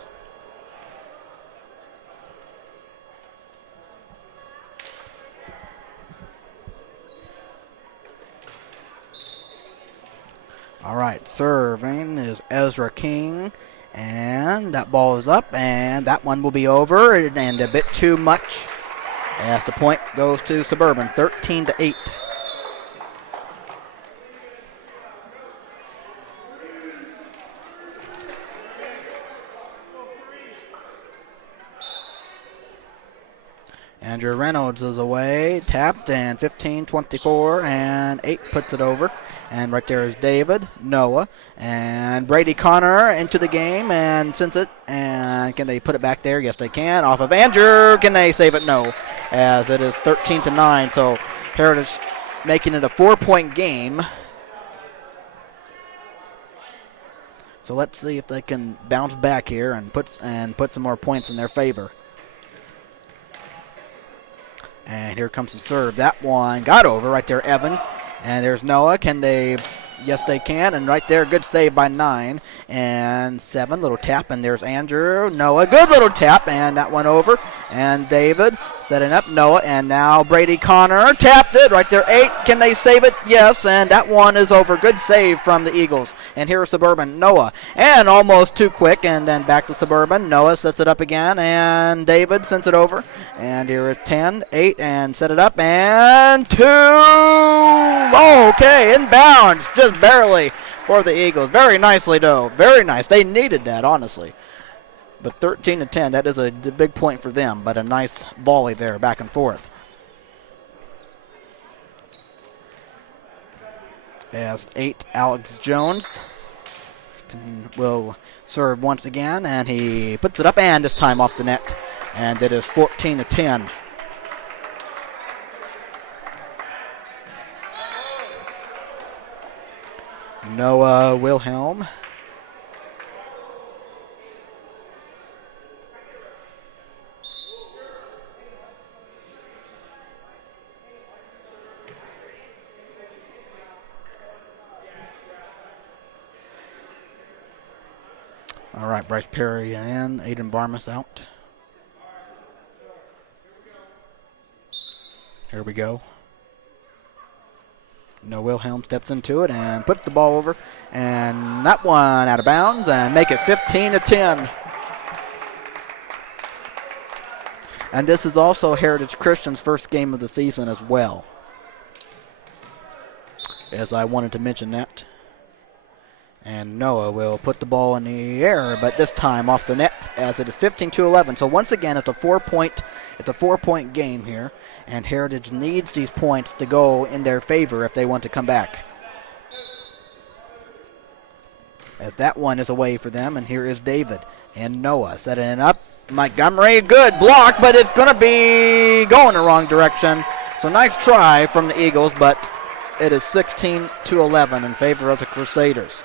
All right, serving is Ezra King. And that ball is up, and that one will be over, and a bit too much. As the point goes to Suburban, 13-8. Andrew Reynolds is away, tapped, and 15-24, and 8 puts it over. And right there is David, Noah, and Brady Connor into the game and sends it. And can they put it back there? Yes, they can. Off of Andrew. Can they save it? No. As it is 13-9. So Heritage making it a 4-point game. So let's see if they can bounce back here and put some more points in their favor. And here comes the serve. That one got over right there, Evan. And there's Noah. Can they? Yes, they can. And right there, good save by 9. And 7, little tap. And there's Andrew. Noah, good little tap. And that one over. And David setting up Noah. And now Brady Connor tapped it. Right there, 8. Can they save it? Yes. And that one is over. Good save from the Eagles. And here's Suburban, Noah. And almost too quick. And then back to Suburban. Noah sets it up again. And David sends it over. And here is 10, 8. And set it up. And 2. Oh, okay. Inbounds. Just barely for the Eagles. Very nicely, though. Very nice. They needed that, honestly. But 13-10, that is a big point for them. But a nice volley there, back and forth. As 8, Alex Jones will serve once again, and he puts it up, and this time off the net. And it is 14-10. Noah Wilhelm. All right, Bryce Perry in, Aiden Barmas out. Here we go. No, Wilhelm steps into it and puts the ball over. And that one out of bounds and make it 15-10. And this is also Heritage Christian's first game of the season as well. As I wanted to mention that. And Noah will put the ball in the air, but this time off the net as it is 15-11. So once again, it's a 4-point game here, and Heritage needs these points to go in their favor if they want to come back. as that one is away for them. And here is David and Noah setting it up. Montgomery, good block, but it's going to be going the wrong direction. So nice try from the Eagles, but it is 16-11 in favor of the Crusaders.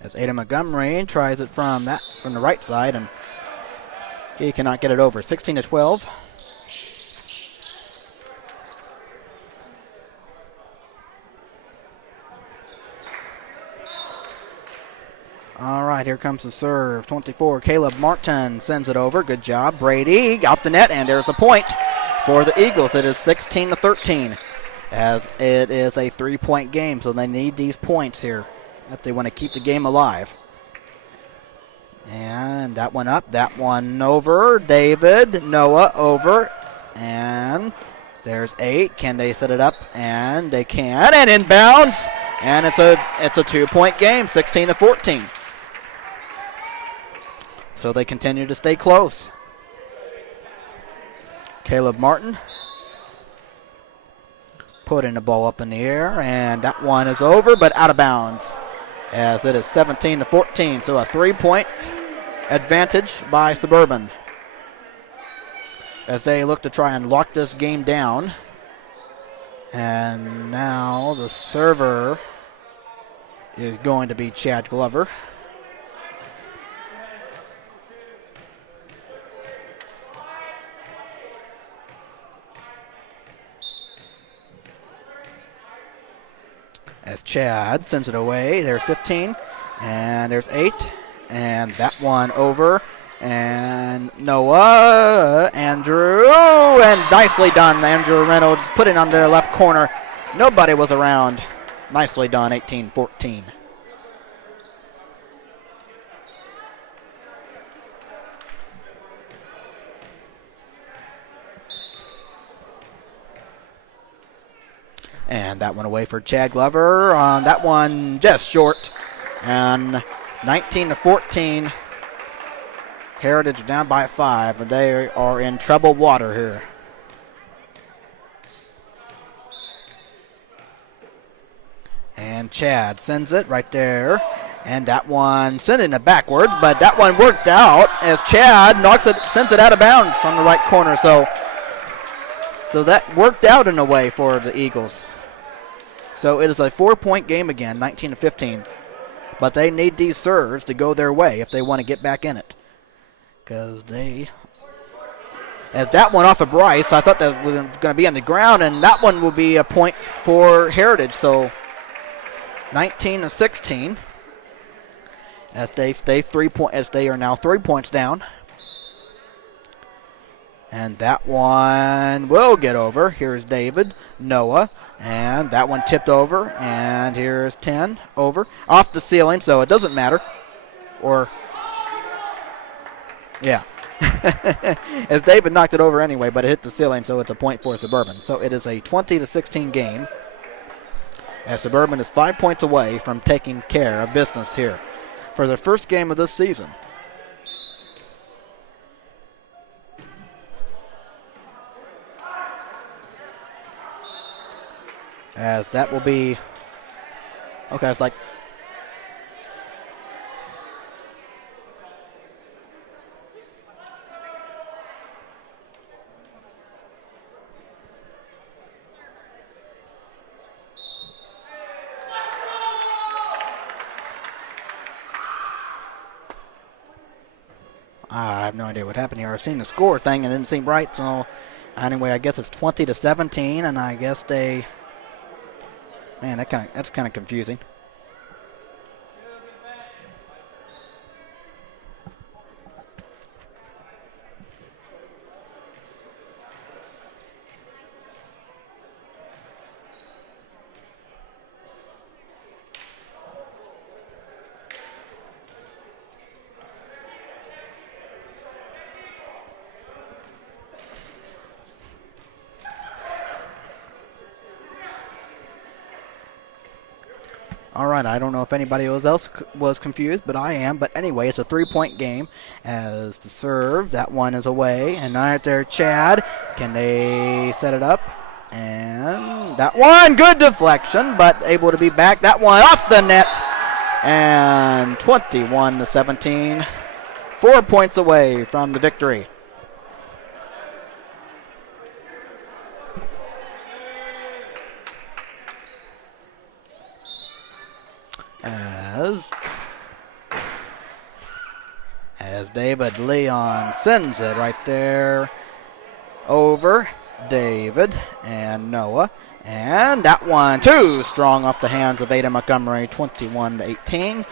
As Aiden Montgomery tries it from the right side, and he cannot get it over. 16-12. All right, here comes the serve. 24, Caleb Martin sends it over. Good job. Brady off the net, and there's the point for the Eagles. It is 16-13, as it is a three-point game, so they need these points here if they want to keep the game alive. And that one up, that one over. David, Noah over, and there's 8. Can they set it up? And they can, and inbounds, and it's a two-point game, 16-14. So they continue to stay close. Caleb Martin putting the ball up in the air, and that one is over, but out of bounds, as it is 17-14. So a three-point advantage by Suburban, as they look to try and lock this game down. And now the server is going to be Chad Glover. As Chad sends it away, there's 15, and there's 8, and that one over, and Noah, Andrew, and nicely done. Andrew Reynolds put it on their left corner. Nobody was around. Nicely done, 18-14. And that one away for Chad Glover. That one just short. And 19-14. Heritage down by 5, and they are in troubled water here. And Chad sends it right there. And that one sending it backwards, but that one worked out as Chad sends it out of bounds on the right corner. So that worked out in a way for the Eagles. So it is a 4-point game again, 19-15. But they need these serves to go their way if they want to get back in it. Because as that one off of Bryce, I thought that was going to be on the ground, and that one will be a point for Heritage. So 19-16, as they are now 3 points down. And that one will get over. Here's David, Noah, and that one tipped over. And here's 10 over. Off the ceiling, so it doesn't matter. Yeah. As David knocked it over anyway, but it hit the ceiling, so it's a point for Suburban. So it is a 20-16 game, as Suburban is 5 points away from taking care of business here for their first game of this season. As that will be, okay, it's like, I have no idea what happened here. I've seen the score thing and it didn't seem right, so anyway, I guess it's 20-17, and I guess they, man, that's kind of confusing. All right, I don't know if anybody else was confused, but I am. But anyway, it's a 3-point game as the serve. That one is away. And right there, Chad. Can they set it up? And that one, good deflection, but able to be back. That one off the net. And 21-17. 4 points away from the victory. As David Leon sends it right there over David and Noah. And that one too strong off the hands of Ada Montgomery, 21-18.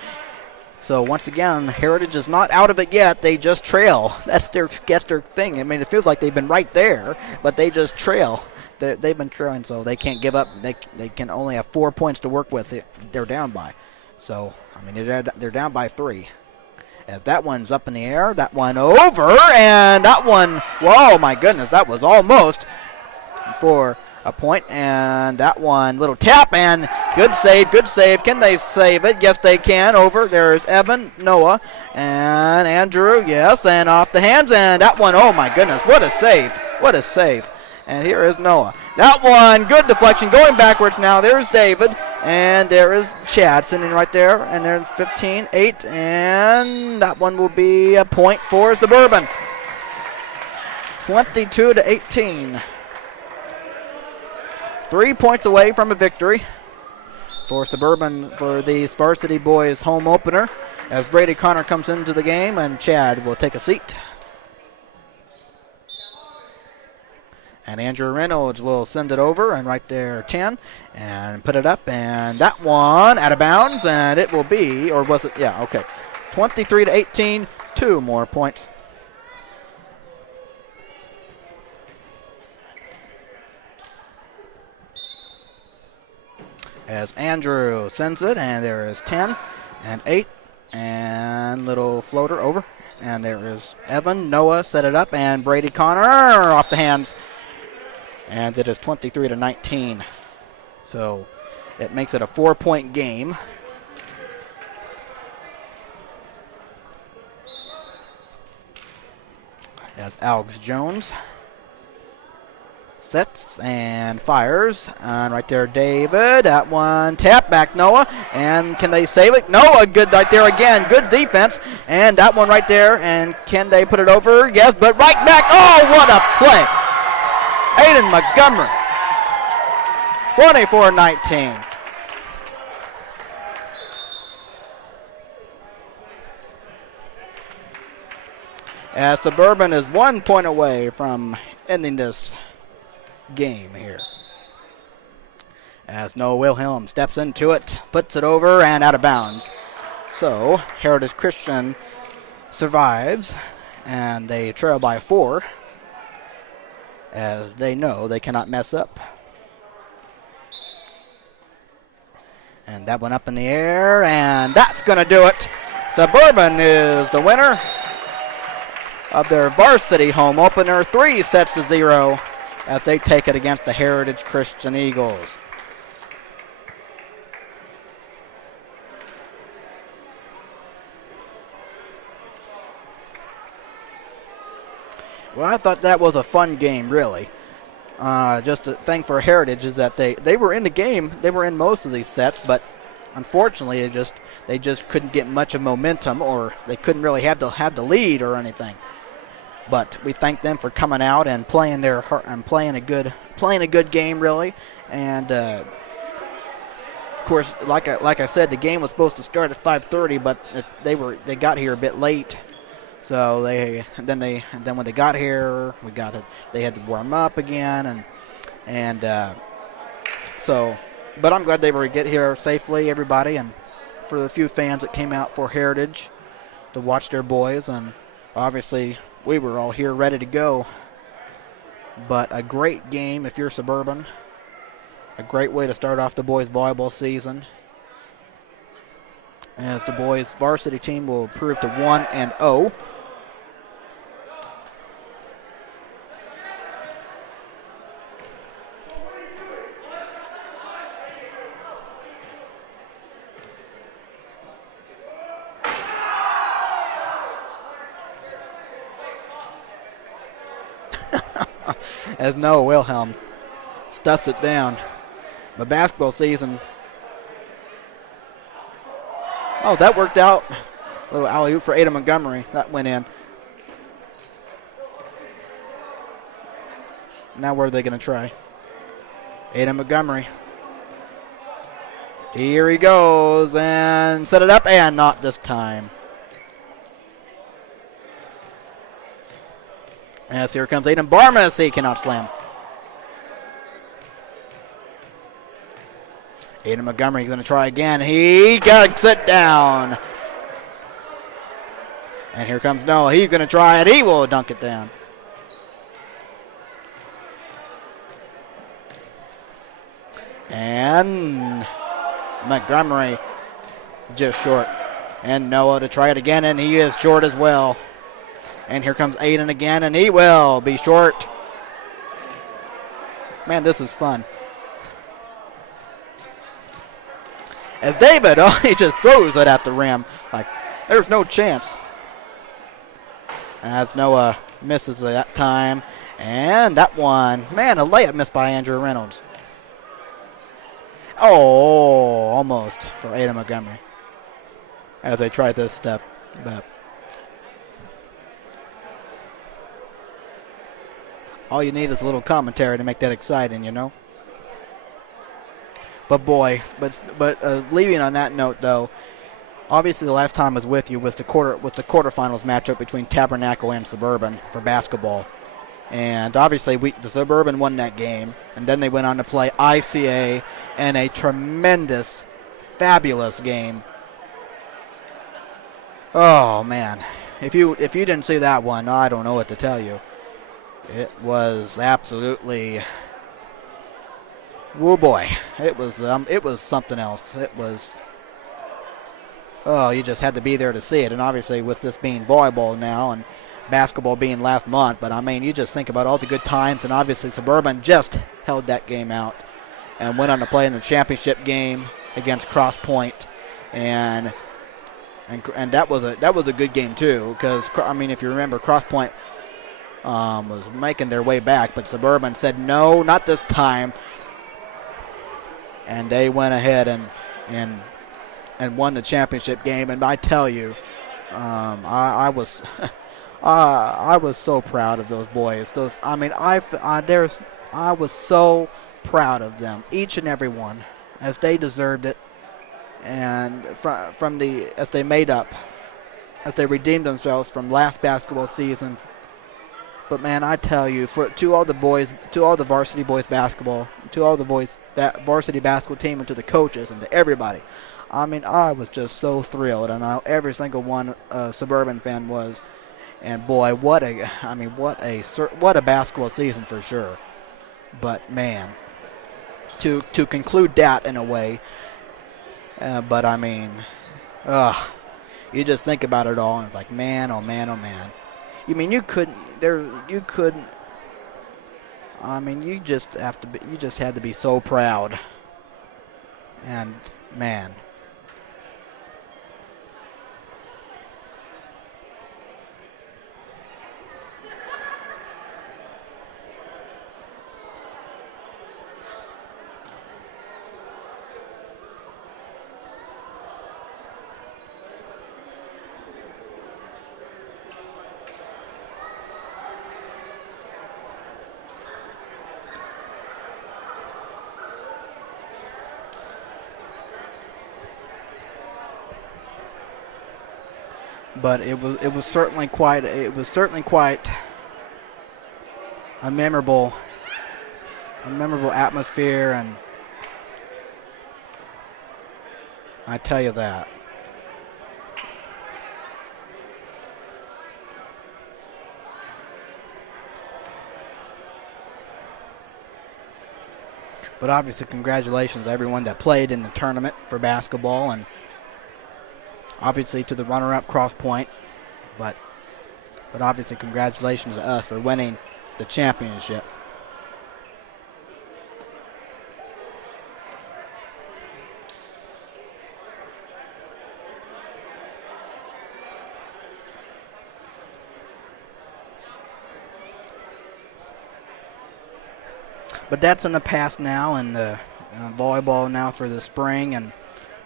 So once again, Heritage is not out of it yet. They just trail. That's their thing. I mean, it feels like they've been right there, but they just trail. They've been trailing, so they can't give up. They can only have 4 points to work with. They're down by. So, I mean, they're down by 3. As that one's up in the air, that one over, and that one, whoa, my goodness, that was almost for a point. And that one, little tap, and good save, good save. Can they save it? Yes, they can. Over, there's Evan, Noah, and Andrew, yes, and off the hands, and that one, oh my goodness, what a save, what a save. And here is Noah. That one, good deflection, going backwards now. There's David, and there is Chad sitting right there. And there's 15-8, and that one will be a point for Suburban. 22-18. 3 points away from a victory for Suburban for the Varsity Boys home opener. As Brady Connor comes into the game, and Chad will take a seat. And Andrew Reynolds will send it over, and right there 10, and put it up, and that one out of bounds, and it will be, or was it, yeah, okay, 23-18, 2 more points. As Andrew sends it, and there is 10 and 8, and little floater over, and there is Evan, Noah set it up, and Brady Connor off the hands. And it is 23-19. So it makes it a 4-point game. As Alex Jones sets and fires. And right there, David. That one tap back, Noah. And can they save it? Noah, good right there again. Good defense. And that one right there. And can they put it over? Yes, but right back. Oh, what a play. Aiden Montgomery, 24-19. As Suburban is 1 point away from ending this game here. As Noah Wilhelm steps into it, puts it over, and out of bounds. So Heritage Christian survives, and they trail by 4. As they know they cannot mess up. And that one up in the air, and that's going to do it. Suburban is the winner of their varsity home opener, 3-0, as they take it against the Heritage Christian Eagles. Well, I thought that was a fun game, really. Just a thing for Heritage is that they were in the game. They were in most of these sets, but unfortunately, they just couldn't get much of momentum, or they couldn't really have the lead or anything. But we thank them for coming out and playing their heart and playing a good game, really. And of course, like I said, the game was supposed to start at 5:30, but they got here a bit late. So then when they got here, they had to warm up again, so. But I'm glad they were get here safely, everybody, and for the few fans that came out for Heritage to watch their boys, and obviously we were all here ready to go. But a great game if you're Suburban. A great way to start off the boys volleyball season, as the boys varsity team will improve to 1-0. as Noah Wilhelm stuffs it down. But basketball season. Oh, that worked out. A little alley-oop for Ada Montgomery. That went in. Now where are they going to try? Ada Montgomery. Here he goes and set it up, and not this time. Yes, here comes Aiden Barmas. He cannot slam. Aiden Montgomery is going to try again. He got it down. And here comes Noah. He's going to try it. He will dunk it down. And Montgomery just short. And Noah to try it again, and he is short as well. And here comes Aiden again, and he will be short. Man, this is fun. As David, he just throws it at the rim. Like, there's no chance. As Noah misses that time. And that one, man, a layup missed by Andrew Reynolds. Oh, almost for Ada Montgomery. As they try this stuff. But all you need is a little commentary to make that exciting, you know. But boy, leaving on that note though, obviously the last time I was with you was the quarterfinals matchup between Tabernacle and Suburban for basketball. And obviously the Suburban won that game, and then they went on to play ICA in a tremendous, fabulous game. Oh man, if you didn't see that one, I don't know what to tell you. It was absolutely, woo boy, it was something else. It was, oh, you just had to be there to see it. And obviously with this being volleyball now and basketball being last month, but I mean, you just think about all the good times, and obviously Suburban just held that game out and went on to play in the championship game against Cross Point, and that was a good game too, because I mean, if you remember, Cross Point was making their way back, but Suburban said no, not this time, and they went ahead and won the championship game. And I tell you, I was I was so proud of those boys. I was so proud of them, each and every one, as they deserved it, and as they made up, as they redeemed themselves from last basketball seasons. But man, I tell you, to all the boys, to all the varsity boys basketball, to all the varsity basketball team, and to the coaches and to everybody, I mean, I was just so thrilled, and I know every single one Suburban fan was. And boy, what a basketball season for sure. But man, to conclude that in a way, but I mean, you just think about it all, and it's like, man, oh man, oh man. You mean you couldn't. I mean, you just had to be so proud. And man. But it was certainly quite a memorable atmosphere, and I tell you that. But obviously, congratulations to everyone that played in the tournament for basketball, and obviously to the runner-up Cross Point, but obviously congratulations to us for winning the championship. But that's in the past now, and volleyball now for the spring and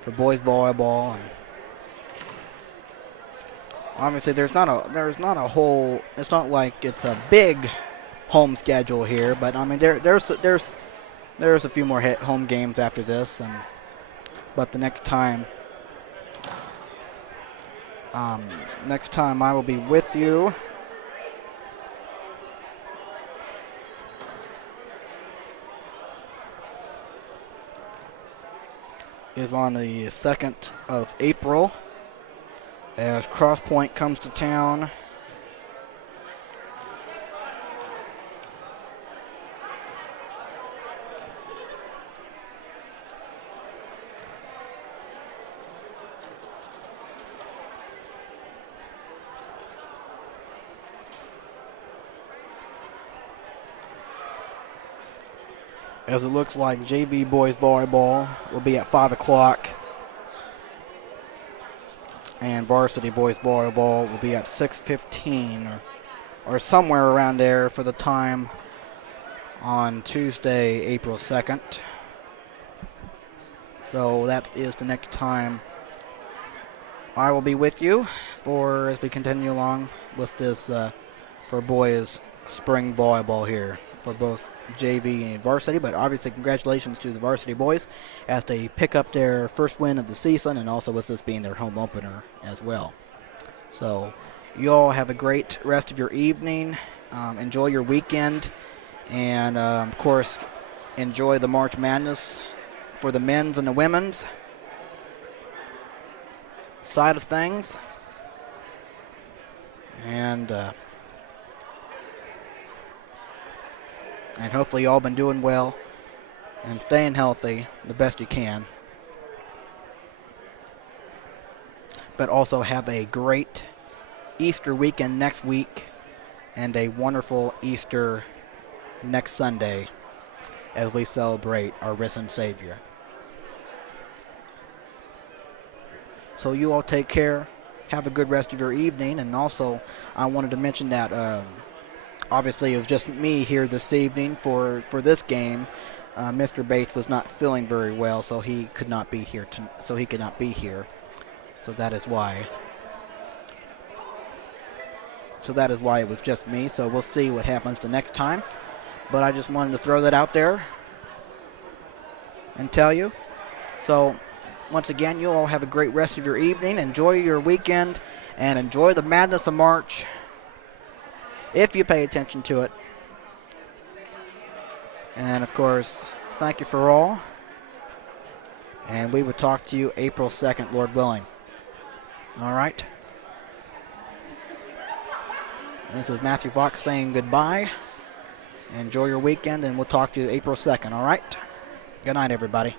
for boys volleyball. And obviously, there's not a whole. It's not like it's a big home schedule here, but I mean there's a few more home games after this, but the next time I will be with you. Is on the 2nd of April as Cross Point comes to town. As it looks like JV boys volleyball will be at 5 o'clock. And varsity boys volleyball will be at 6:15 or somewhere around there for the time on Tuesday, April 2nd. So that is the next time I will be with you as we continue along with this for boys spring volleyball here for both JV and varsity. But obviously congratulations to the varsity boys as they pick up their first win of the season, and also with this being their home opener as well. So you all have a great rest of your evening. Enjoy your weekend, and of course enjoy the March Madness for the men's and the women's side of things. And hopefully you all been doing well and staying healthy the best you can. But also have a great Easter weekend next week and a wonderful Easter next Sunday as we celebrate our risen Savior. So you all take care. Have a good rest of your evening. And also I wanted to mention that obviously it was just me here this evening for this game. Mr. Bates was not feeling very well, so he could not be here. So that is why. So that is why it was just me. So we'll see what happens the next time. But I just wanted to throw that out there and tell you. So once again, you all have a great rest of your evening. Enjoy your weekend and enjoy the madness of March, if you pay attention to it. And of course, thank you for all. And we will talk to you April 2nd, Lord willing. All right. This is Matthew Fox saying goodbye. Enjoy your weekend, and we'll talk to you April 2nd, all right? Good night, everybody.